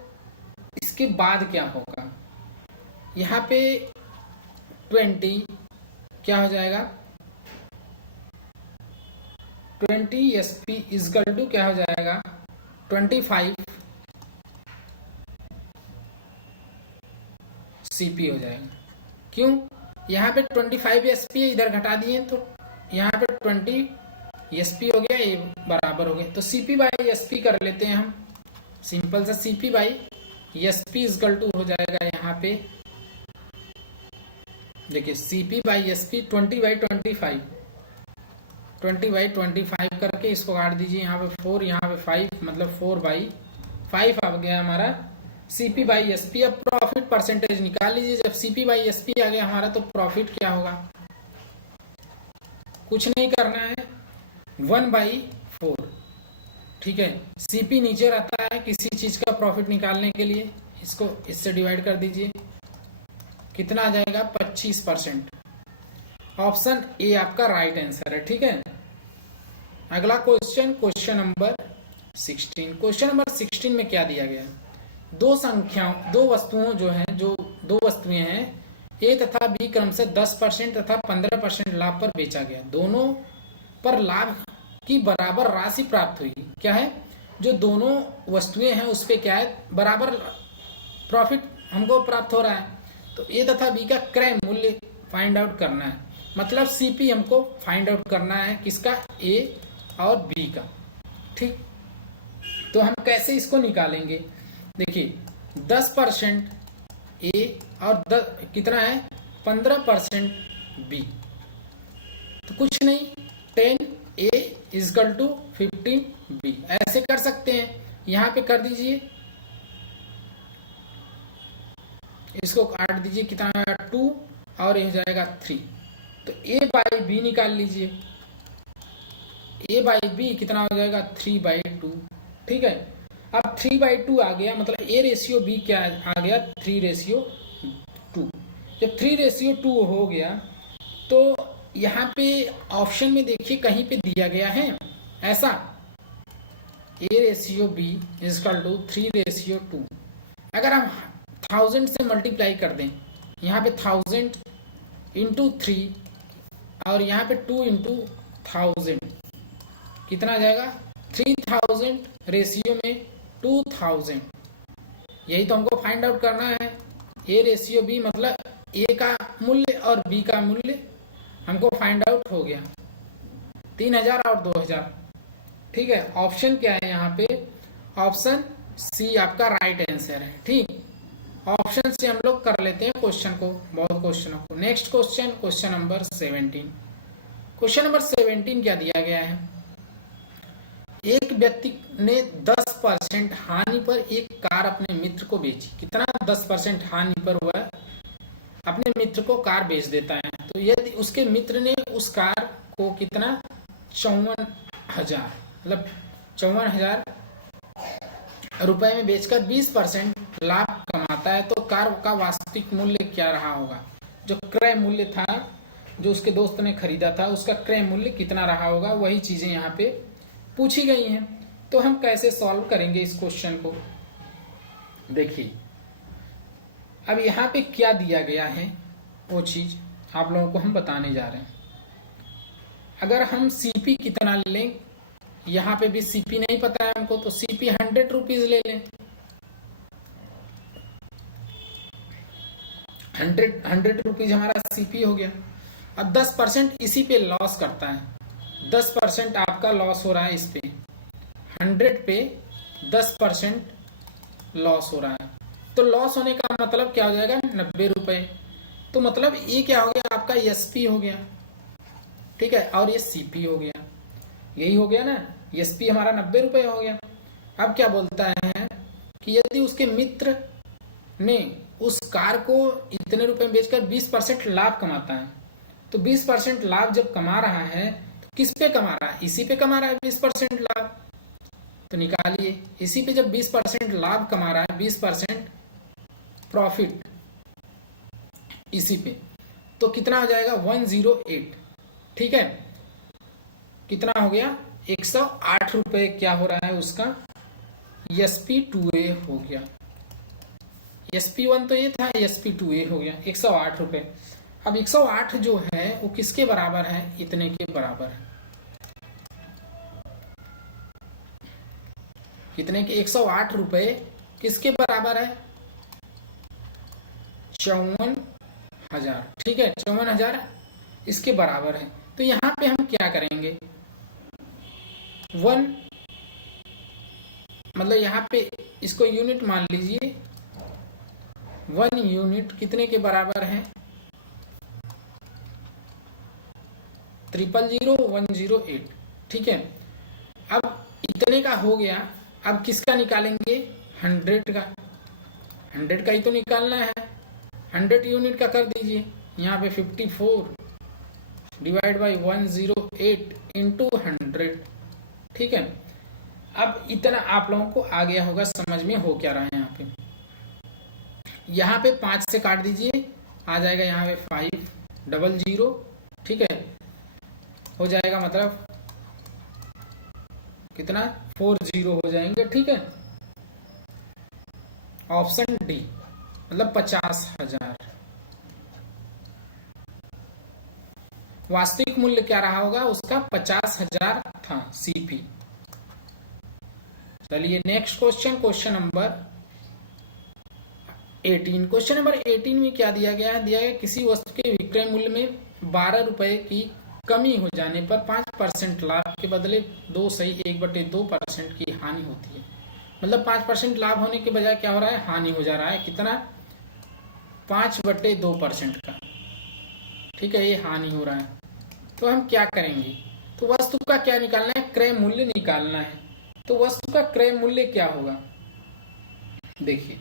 इसके बाद क्या होगा यहाँ पे 20 क्या हो जाएगा 20 SP इजकल टू क्या हो जाएगा 25 CP हो जाएगा। क्यों? यहाँ पे 25 SP इधर घटा दिए तो यहाँ पे 20 एस पी हो गया, ए बराबर हो गया। तो C P by S P कर लेते हैं हम, सिंपल सा C P by S P equal to हो जाएगा यहाँ पे, देखिए C P by S P 20/25, 20/25 करके इसको काट दीजिए, यहाँ पे 4 यहाँ पे 5, मतलब 4/5 आ गया हमारा सीपी बाई एस पी। अब प्रॉफिट परसेंटेज निकाल लीजिए, जब सीपी बाई एस पी आ गया हमारा तो प्रॉफिट क्या होगा, कुछ नहीं करना है, 1/4, ठीक है। सीपी नीचे रहता है किसी चीज का प्रॉफिट निकालने के लिए, इसको इससे डिवाइड कर दीजिए, कितना आ जाएगा 25%। ऑप्शन ए आपका राइट आंसर है, ठीक है। अगला question, question number 16। Question number 16 में क्या दिया गया, दो वस्तुओं जो हैं, जो दो वस्तुएं हैं ए तथा बी क्रम से 10% तथा 15% लाभ पर बेचा गया, दोनों पर लाभ की बराबर राशि प्राप्त हुई। क्या है, जो दोनों वस्तुएं हैं उस पे क्या है, बराबर प्रॉफिट हमको प्राप्त हो रहा है। तो ए तथा बी का क्रय मूल्य फाइंड आउट करना है, मतलब सीपी हमको फाइंड आउट करना है, किसका, ए और बी का, ठीक। तो हम कैसे इसको निकालेंगे, देखिए 10% ए और कितना है 15% बी, तो कुछ नहीं, 10 ए इजकल टू 15 बी, ऐसे कर सकते हैं। यहां पे कर दीजिए, इसको काट दीजिए, कितना आएगा 2 और ये हो जाएगा 3, तो ए बाई बी निकाल लीजिए, ए बाई बी कितना हो जाएगा 3/2, ठीक है। अब 3/2 आ गया, मतलब ए रेशियो बी क्या आ गया 3/2। जब 3/2 हो गया तो यहाँ पे ऑप्शन में देखिए कहीं पे दिया गया है ऐसा, A ratio B equal to 3/2। अगर हम 1000 से मल्टीप्लाई कर दें, यहाँ पे 1000 इंटू 3 और यहाँ पे 2 इंटू 1000, कितना आ जाएगा 3000 रेशियो में 2000, यही तो हमको फाइंड आउट करना है। ए रेशियो बी मतलब ए का मूल्य और बी का मूल्य हमको फाइंड आउट हो गया, 3000 और 2000, ठीक है। ऑप्शन क्या है यहाँ पे, ऑप्शन सी आपका राइट आंसर है, ठीक। ऑप्शन से हम लोग कर लेते हैं क्वेश्चन को, बहुत क्वेश्चनों को। Next question, question number 17। Question number 17 क्या दिया गया है, एक व्यक्ति ने 10% हानि पर एक कार अपने मित्र को बेची, कितना 10% हानि पर हुआ, अपने मित्र को कार बेच देता है। तो यदि उसके मित्र ने उस कार को कितना 54,000, मतलब 54,000 रुपए में बेचकर 20% लाभ कमाता है, तो कार का वास्तविक मूल्य क्या रहा होगा, जो क्रय मूल्य था, जो उसके दोस्त ने खरीदा था, उसका क्रय मूल्य कितना रहा होगा, वही चीजें यहाँ पे पूछी गई हैं। तो हम कैसे सॉल्व करेंगे इस क्वेश्चन को, देखिए अब यहाँ पे क्या दिया गया है वो चीज आप लोगों को हम बताने जा रहे हैं। अगर हम सीपी कितना लें, यहाँ पे भी सीपी नहीं पता है हमको, तो सीपी 100 रुपीज ले लें, 100 रुपीज हमारा सीपी हो गया। अब 10% इसी पे लॉस करता है, 10% आपका लॉस हो रहा है इस पे, 100 पे 10% लॉस हो रहा है, तो लॉस होने का मतलब क्या हो जाएगा 90 रुपए, तो मतलब ये क्या हो गया आपका एसपी हो गया, ठीक है, और ये सीपी हो गया, यही हो गया ना, एसपी हमारा 90 रुपए हो गया। अब क्या बोलता है कि यदि उसके मित्र ने उस कार को इतने रुपए में बेचकर 20% लाभ कमाता है, तो 20% लाभ जब कमा रहा है तो किस पे कमा रहा है, इसी पे कमा रहा है 20% लाभ, तो निकालिए, इसी पे जब 20% लाभ कमा रहा है, 20% प्रॉफिट इसी पे, तो कितना हो जाएगा 108, ठीक है, कितना हो गया 108 रुपए क्या हो रहा है उसका SP2A हो गया, SP1 तो ये था, SP2A हो गया 108 रुपए। अब 108 जो है वो किसके बराबर है, इतने के बराबर है, कितने के 108 रुपए किसके बराबर है 54,000, ठीक है, 54,000 इसके बराबर है। तो यहाँ पे हम क्या करेंगे, 1 मतलब यहाँ पे इसको यूनिट मान लीजिए, 1 यूनिट कितने के बराबर है? 000108। ठीक है, अब इतने का हो गया। अब किसका निकालेंगे? 100 का। 100 का ही तो निकालना है। 100 यूनिट का कर दीजिए, यहाँ पे 54 डिवाइड बाई 108 इंटू 100। ठीक है, अब इतना आप लोगों को आ गया होगा समझ में हो क्या रहा है। यहाँ पे 5 से काट दीजिए, आ जाएगा यहाँ पे 500। ठीक है, हो जाएगा मतलब कितना? 40 हो जाएंगे। ठीक है, ऑप्शन डी मतलब 50,000। वास्तविक मूल्य क्या रहा होगा उसका? 50,000 था सीपी। चलिए next question, question number 18। Question number 18 में क्या दिया गया है? दिया गया किसी वस्तु के विक्रय मूल्य में 12 रुपए की कमी हो जाने पर 5% लाभ के बदले 2/1/2% की हानि होती है। मतलब 5% लाभ होने के बजाय क्या हो रहा है? हानि हो जा रहा है। कितना? 5/2% का। ठीक है, ये हानि हो रहा है। तो हम क्या करेंगे? तो वस्तु का क्या निकालना है? क्रय मूल्य निकालना है। तो वस्तु का क्रय मूल्य क्या होगा? देखिए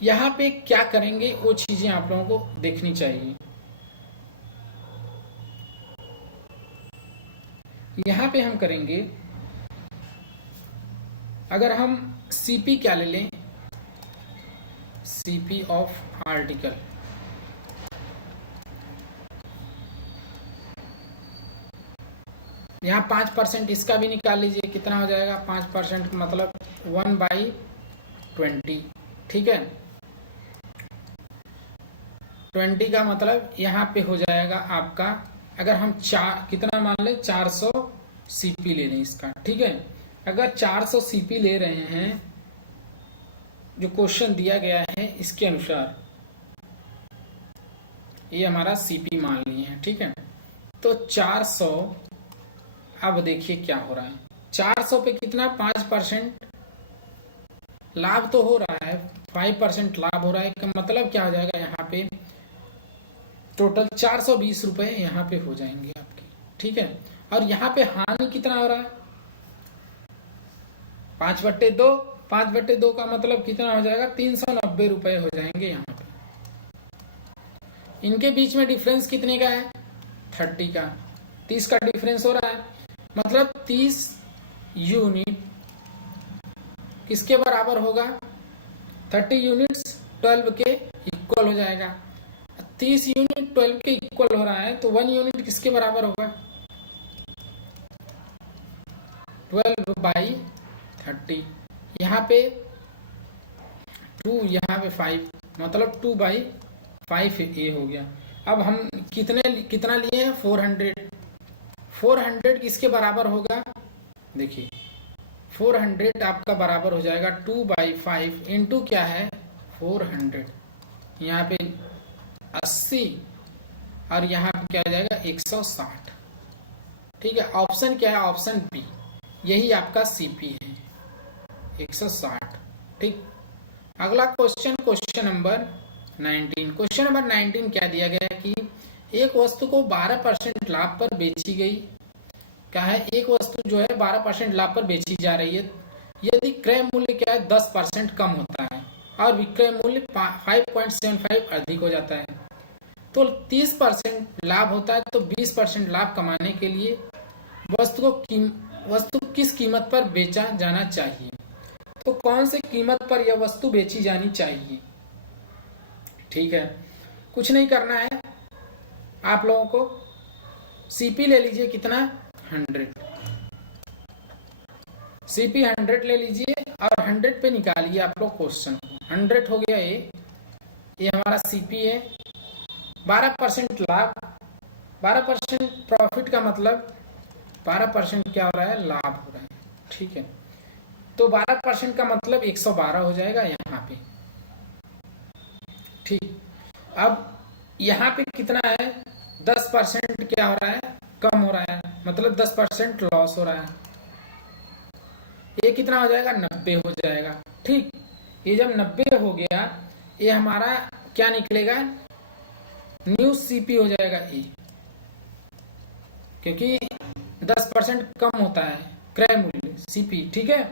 यहाँ पे क्या करेंगे, वो चीजें आप लोगों को देखनी चाहिए। यहाँ पे हम करेंगे, अगर हम सीपी क्या ले लें? CP of article. यहाँ 5% इसका भी निकाल लीजिए, कितना हो जाएगा? 5% मतलब 1/20। ठीक है, 20 का मतलब यहाँ पे हो जाएगा आपका, अगर हम कितना मान लें? 400 सीपी ले लें इसका। ठीक है, अगर 400 सीपी ले रहे हैं, जो क्वेश्चन दिया गया है इसके अनुसार, ये हमारा सीपी मान लिए हैं। ठीक है, तो 400, अब देखिए क्या हो रहा है। 400 पे कितना? 5% लाभ तो हो रहा है, 5% लाभ हो रहा है। का मतलब क्या हो जाएगा? यहाँ पे टोटल 420 रुपए यहाँ पे हो जाएंगे आपके। ठीक है, और यहाँ पे हानि कितना हो रहा है? 5/2। 5/2 का मतलब कितना हो जाएगा? 390 रुपए हो जाएंगे यहाँ पे। इनके बीच में डिफरेंस कितने का है? 30 का। 30 का डिफरेंस हो रहा है, मतलब 30 यूनिट किसके बराबर होगा? 30 यूनिट्स 12 के इक्वल हो जाएगा। 30 यूनिट 12 के इक्वल हो रहा है, तो 1 यूनिट किसके बराबर होगा? 12/30। यहाँ पे 2, यहाँ पे 5, मतलब 2/5 ये हो गया। अब हम कितना लिए हैं? 400। 400 किसके बराबर होगा? देखिए 400 आपका बराबर हो जाएगा 2/5 इंटू क्या है? 400। यहाँ पे 80 और यहाँ पे क्या हो जाएगा? 160। ठीक है, ऑप्शन क्या है? ऑप्शन बी, यही आपका सीपी है, 160। ठीक, अगला question, question number 19। Question number 19 क्या दिया गया है कि एक वस्तु को 12% लाभ पर बेची गई। क्या है? एक वस्तु जो है 12% लाभ पर बेची जा रही है, यदि क्रय मूल्य क्या है? 10% कम होता है और विक्रय मूल्य 5.75 अधिक हो जाता है, तो 30% लाभ होता है। तो 20% लाभ कमाने के लिए वस्तु किस कीमत पर बेचा जाना चाहिए? तो कौन से कीमत पर यह वस्तु बेची जानी चाहिए? ठीक है, कुछ नहीं करना है आप लोगों को। सीपी ले लीजिए, कितना? 100। सीपी 100 ले लीजिए और 100 पे निकालिए आप लोग क्वेश्चन। 100 हो गया, ये हमारा सीपी है। 12% लाभ, 12% प्रॉफिट का मतलब 12% क्या हो रहा है? लाभ हो रहा है। ठीक है, तो 12% का मतलब 112 हो जाएगा यहाँ पे। ठीक, अब यहाँ पे कितना है? 10% क्या हो रहा है? कम हो रहा है, मतलब 10% लॉस हो रहा है। ये कितना हो जाएगा, 90 हो जाएगा। ठीक, ये जब 90 हो गया, ये हमारा क्या निकलेगा, न्यू सीपी हो जाएगा ये, क्योंकि 10% कम होता है क्रय मूल्य सीपी। ठीक है,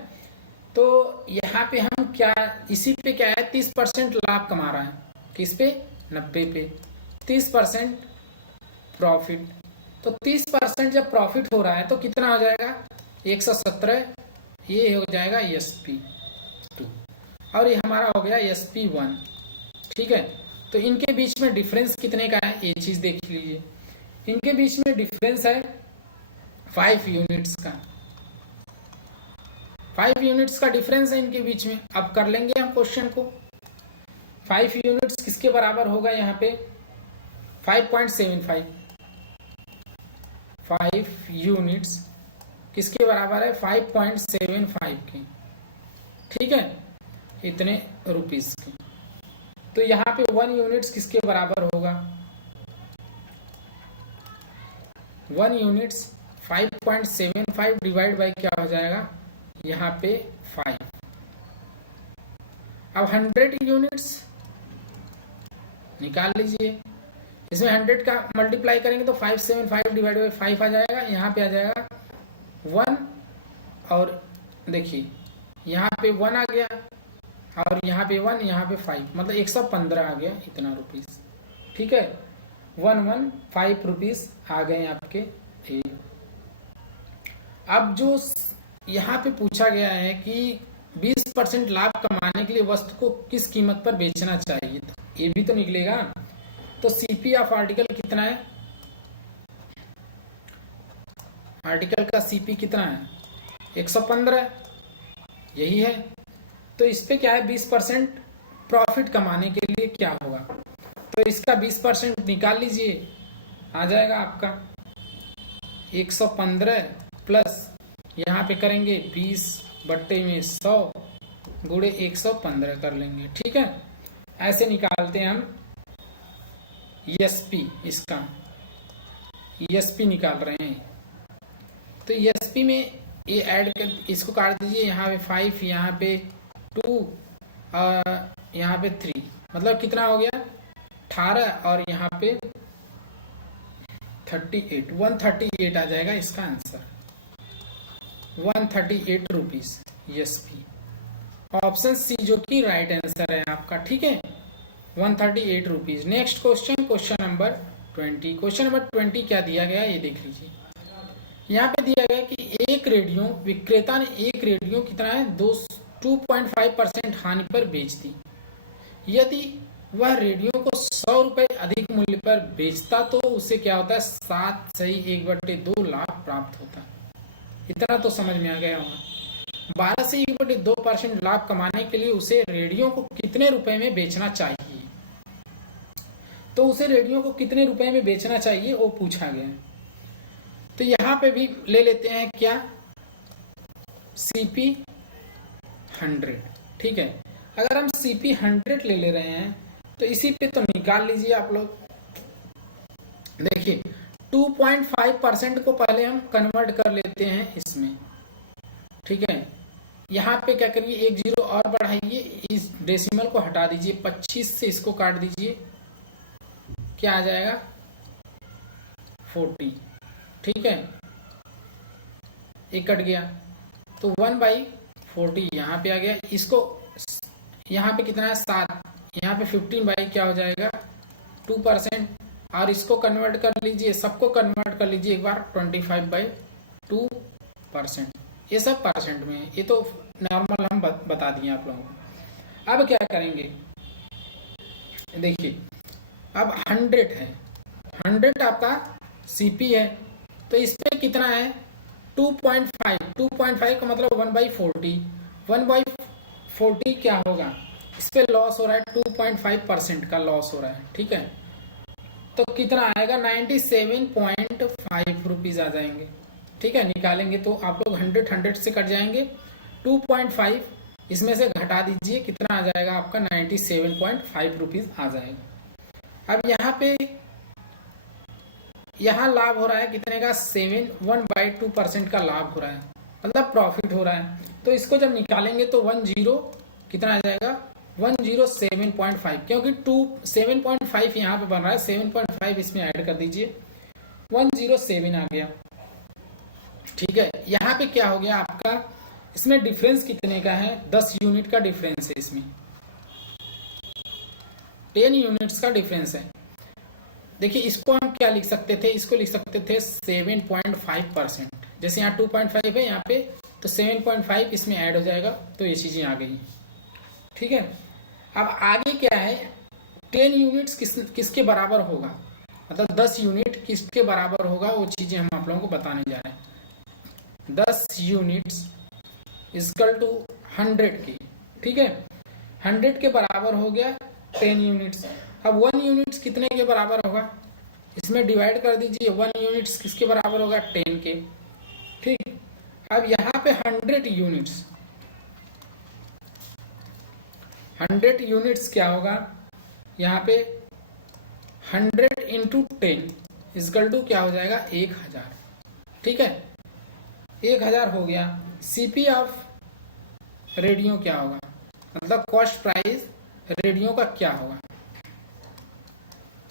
तो यहाँ पे हम क्या, इसी पे क्या है, 30% लाभ कमा रहा है। किस पे, 90 पे 30% प्रॉफिट। तो 30% जब प्रॉफिट हो रहा है तो कितना हो जाएगा, 117, ये हो जाएगा SP2 और ये हमारा हो गया SP1। ठीक है, तो इनके बीच में डिफरेंस कितने का है, ये चीज देख लीजिए। इनके बीच में डिफरेंस है 5 यूनिट्स का। 5 यूनिट्स का डिफरेंस है इनके बीच में। अब कर लेंगे हम क्वेश्चन को। 5 यूनिट्स किसके बराबर होगा, यहाँ पे 5.75। 5 यूनिट्स किसके बराबर है, 5.75 के। ठीक है, इतने रुपीस के। तो यहाँ पे 1 यूनिट्स किसके बराबर होगा, 1 यूनिट्स 5.75 डिवाइड बाई क्या हो जाएगा, यहाँ पे 5। अब 100 यूनिट्स निकाल लीजिए। इसमें 100 का मल्टीप्लाई करेंगे तो 575 डिवाइड बाई 5 आ जाएगा। यहाँ पे आ जाएगा 1 और देखिए यहाँ पे 1 आ गया और यहाँ पे 1, यहाँ पे 5, मतलब 115 आ गया इतना रुपीस। ठीक है, 115 रुपीस आ गए आपके। अब जो यहाँ पे पूछा गया है कि 20% लाभ कमाने के लिए वस्तु को किस कीमत पर बेचना चाहिए, तो ये भी तो निकलेगा। तो सीपी ऑफ आर्टिकल कितना है, आर्टिकल का सीपी कितना है, 115, यही है। तो इस पे क्या है, 20% प्रॉफिट कमाने के लिए क्या होगा, तो इसका 20% निकाल लीजिए, आ जाएगा आपका 115 प्लस यहाँ पे करेंगे 20/100 गुणे 115 कर लेंगे। ठीक है, ऐसे निकालते हैं हम एसपी, इसका एसपी निकाल रहे हैं। तो एसपी में ये ऐड कर, इसको काट दीजिए, यहाँ पे 5, यहाँ पे 2 और यहाँ पे 3, मतलब कितना हो गया 18 और यहाँ पे 38, 138 आ जाएगा इसका answer, 138 rupees SP. Option C जो कि राइट आंसर है आपका। ठीक है, 138 rupees. Next question, question number 20। Question number 20 क्या दिया गया ये देख लीजिए। यहाँ पे दिया गया कि एक रेडियो विक्रेता ने एक रेडियो कितना है 2.5% हानि पर बेच दी। यदि वह रेडियो को 100 रुपए अधिक मूल्य पर बेचता तो उसे क्या होता है, 7 सही 1/2 लाभ प्राप्त होता है। इतना तो समझ में आ गया होगा। 12 से 1/2% लाभ कमाने के लिए उसे रेडियो को कितने रुपए में बेचना चाहिए, तो उसे रेडियो को कितने रुपए में बेचना चाहिए वो पूछा गया। तो यहाँ पे भी ले लेते हैं क्या, CP 100। ठीक है, अगर हम CP 100 ले रहे हैं तो इसी पे तो निकाल लीजिए आप लोग। देखिए 2.5% को पहले हम कन्वर्ट कर लेते हैं इसमें। ठीक है, यहाँ पे क्या करिए, 1 0 और बढ़ाइए, इस डेसिमल को हटा दीजिए, 25 से इसको काट दीजिए, क्या आ जाएगा 40। ठीक है, एक कट गया तो 1/40 यहाँ पे आ गया। इसको यहाँ पे कितना है 7, यहाँ पे 15 क्या हो जाएगा 2%, और इसको कन्वर्ट कर लीजिए, सबको कन्वर्ट कर लीजिए एक बार, 25/2%। ये सब परसेंट में है, ये तो नॉर्मल हम बता दिए आप लोगों को। अब क्या करेंगे, देखिए अब 100 है, 100 आपका CP है, तो इस पे कितना है 2.5 का मतलब 1/40। 1/40 क्या होगा, इस पे लॉस हो रहा है 2.5% का लॉस हो रहा है। ठीक है, तो कितना आएगा 97.5 रुपीज आ जाएंगे। ठीक है, निकालेंगे तो आप लोग 100 से कट जाएंगे, 2.5 इसमें से घटा दीजिए, कितना आ जाएगा आपका 97.5 रुपीज आ जाएगा। अब यहाँ पे यहाँ लाभ हो रहा है कितने का, 1/2% का लाभ हो रहा है, मतलब प्रॉफिट हो रहा है। तो इसको जब निकालेंगे तो 10 कितना आ जाएगा, 107.5, क्योंकि 7.5 यहाँ पे बन रहा है, 7.5 इसमें ऐड कर दीजिए, 107 आ गया। ठीक है, यहाँ पे क्या हो गया आपका, इसमें डिफरेंस कितने का है, 10 यूनिट का डिफरेंस है, इसमें 10 यूनिट्स का डिफरेंस है। देखिए इसको हम क्या लिख सकते थे, इसको लिख सकते थे 7.5%, जैसे यहाँ 2.5 है यहाँ पे, तो 7.5 इसमें ऐड हो जाएगा, तो ये चीजें आ गई। ठीक है, अब आगे क्या है, 10 यूनिट्स किसके बराबर होगा, मतलब 10 यूनिट किसके बराबर होगा, वो चीजें हम आप लोगों को बताने जा रहे हैं। 10 यूनिट्स इक्वल टू 100 की, ठीक है, 100 के बराबर हो गया 10 यूनिट्स। अब 1 यूनिट्स कितने के बराबर होगा, इसमें डिवाइड कर दीजिए, 1 यूनिट्स किसके बराबर होगा, 10 के। ठीक, अब यहाँ पे 100 यूनिट्स, 100 यूनिट्स क्या होगा, यहाँ पे 100 इंटू 10 इक्वल टू क्या हो जाएगा, 1000। ठीक है, 1000 हो गया। सीपी ऑफ रेडियो क्या होगा, मतलब कॉस्ट प्राइस रेडियो का क्या होगा,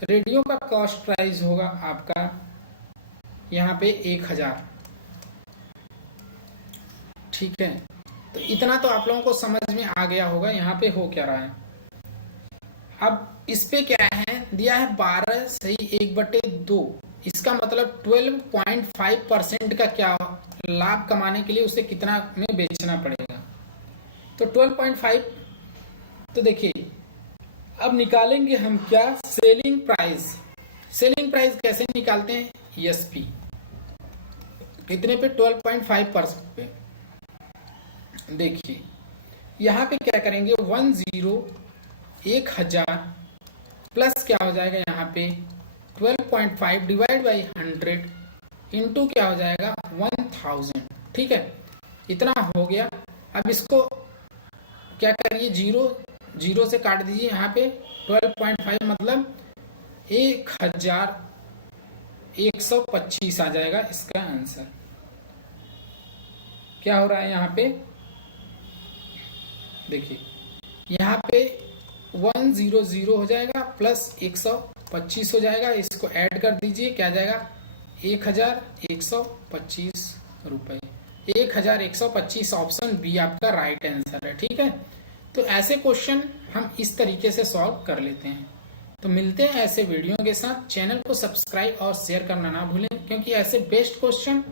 रेडियो का कॉस्ट प्राइस होगा आपका यहाँ पे 1000। ठीक है, तो इतना तो आप लोगों को समझ में आ गया होगा यहाँ पे हो क्या रहा है। अब इस पे क्या है दिया है, 12 सही 1/2, इसका मतलब 12.5% का क्या लाभ कमाने के लिए उसे कितना में बेचना पड़ेगा, तो 12.5। तो देखिए अब निकालेंगे हम क्या, सेलिंग प्राइस। सेलिंग प्राइस कैसे निकालते हैं, एसपी कितने पे, 12.5% पे। देखिए यहाँ पे क्या करेंगे, 1000 प्लस क्या हो जाएगा यहाँ पे 12.5 डिवाइड बाई 100 इंटू क्या हो जाएगा 1000। ठीक है, इतना हो गया। अब इसको क्या करिए, जीरो से काट दीजिए, यहाँ पे 12.5 मतलब 1125 आ जाएगा इसका आंसर। क्या हो रहा है यहाँ पे, देखिए यहाँ पे 100 हो जाएगा प्लस 125 हो जाएगा, इसको ऐड कर दीजिए, क्या जाएगा 1125 रुपए। 1125 ऑप्शन बी आपका राइट आंसर है। ठीक है, तो ऐसे क्वेश्चन हम इस तरीके से सॉल्व कर लेते हैं। तो मिलते हैं ऐसे वीडियो के साथ। चैनल को सब्सक्राइब और शेयर करना ना भूलें, क्योंकि ऐसे बेस्ट क्वेश्चन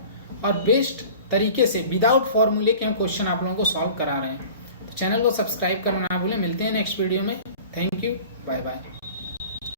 और बेस्ट तरीके से विदाउट फॉर्मूले के हम क्वेश्चन आप लोगों को सॉल्व करा रहे हैं। तो चैनल को सब्सक्राइब करना ना भूलें। मिलते हैं नेक्स्ट वीडियो में। Thank you, bye bye.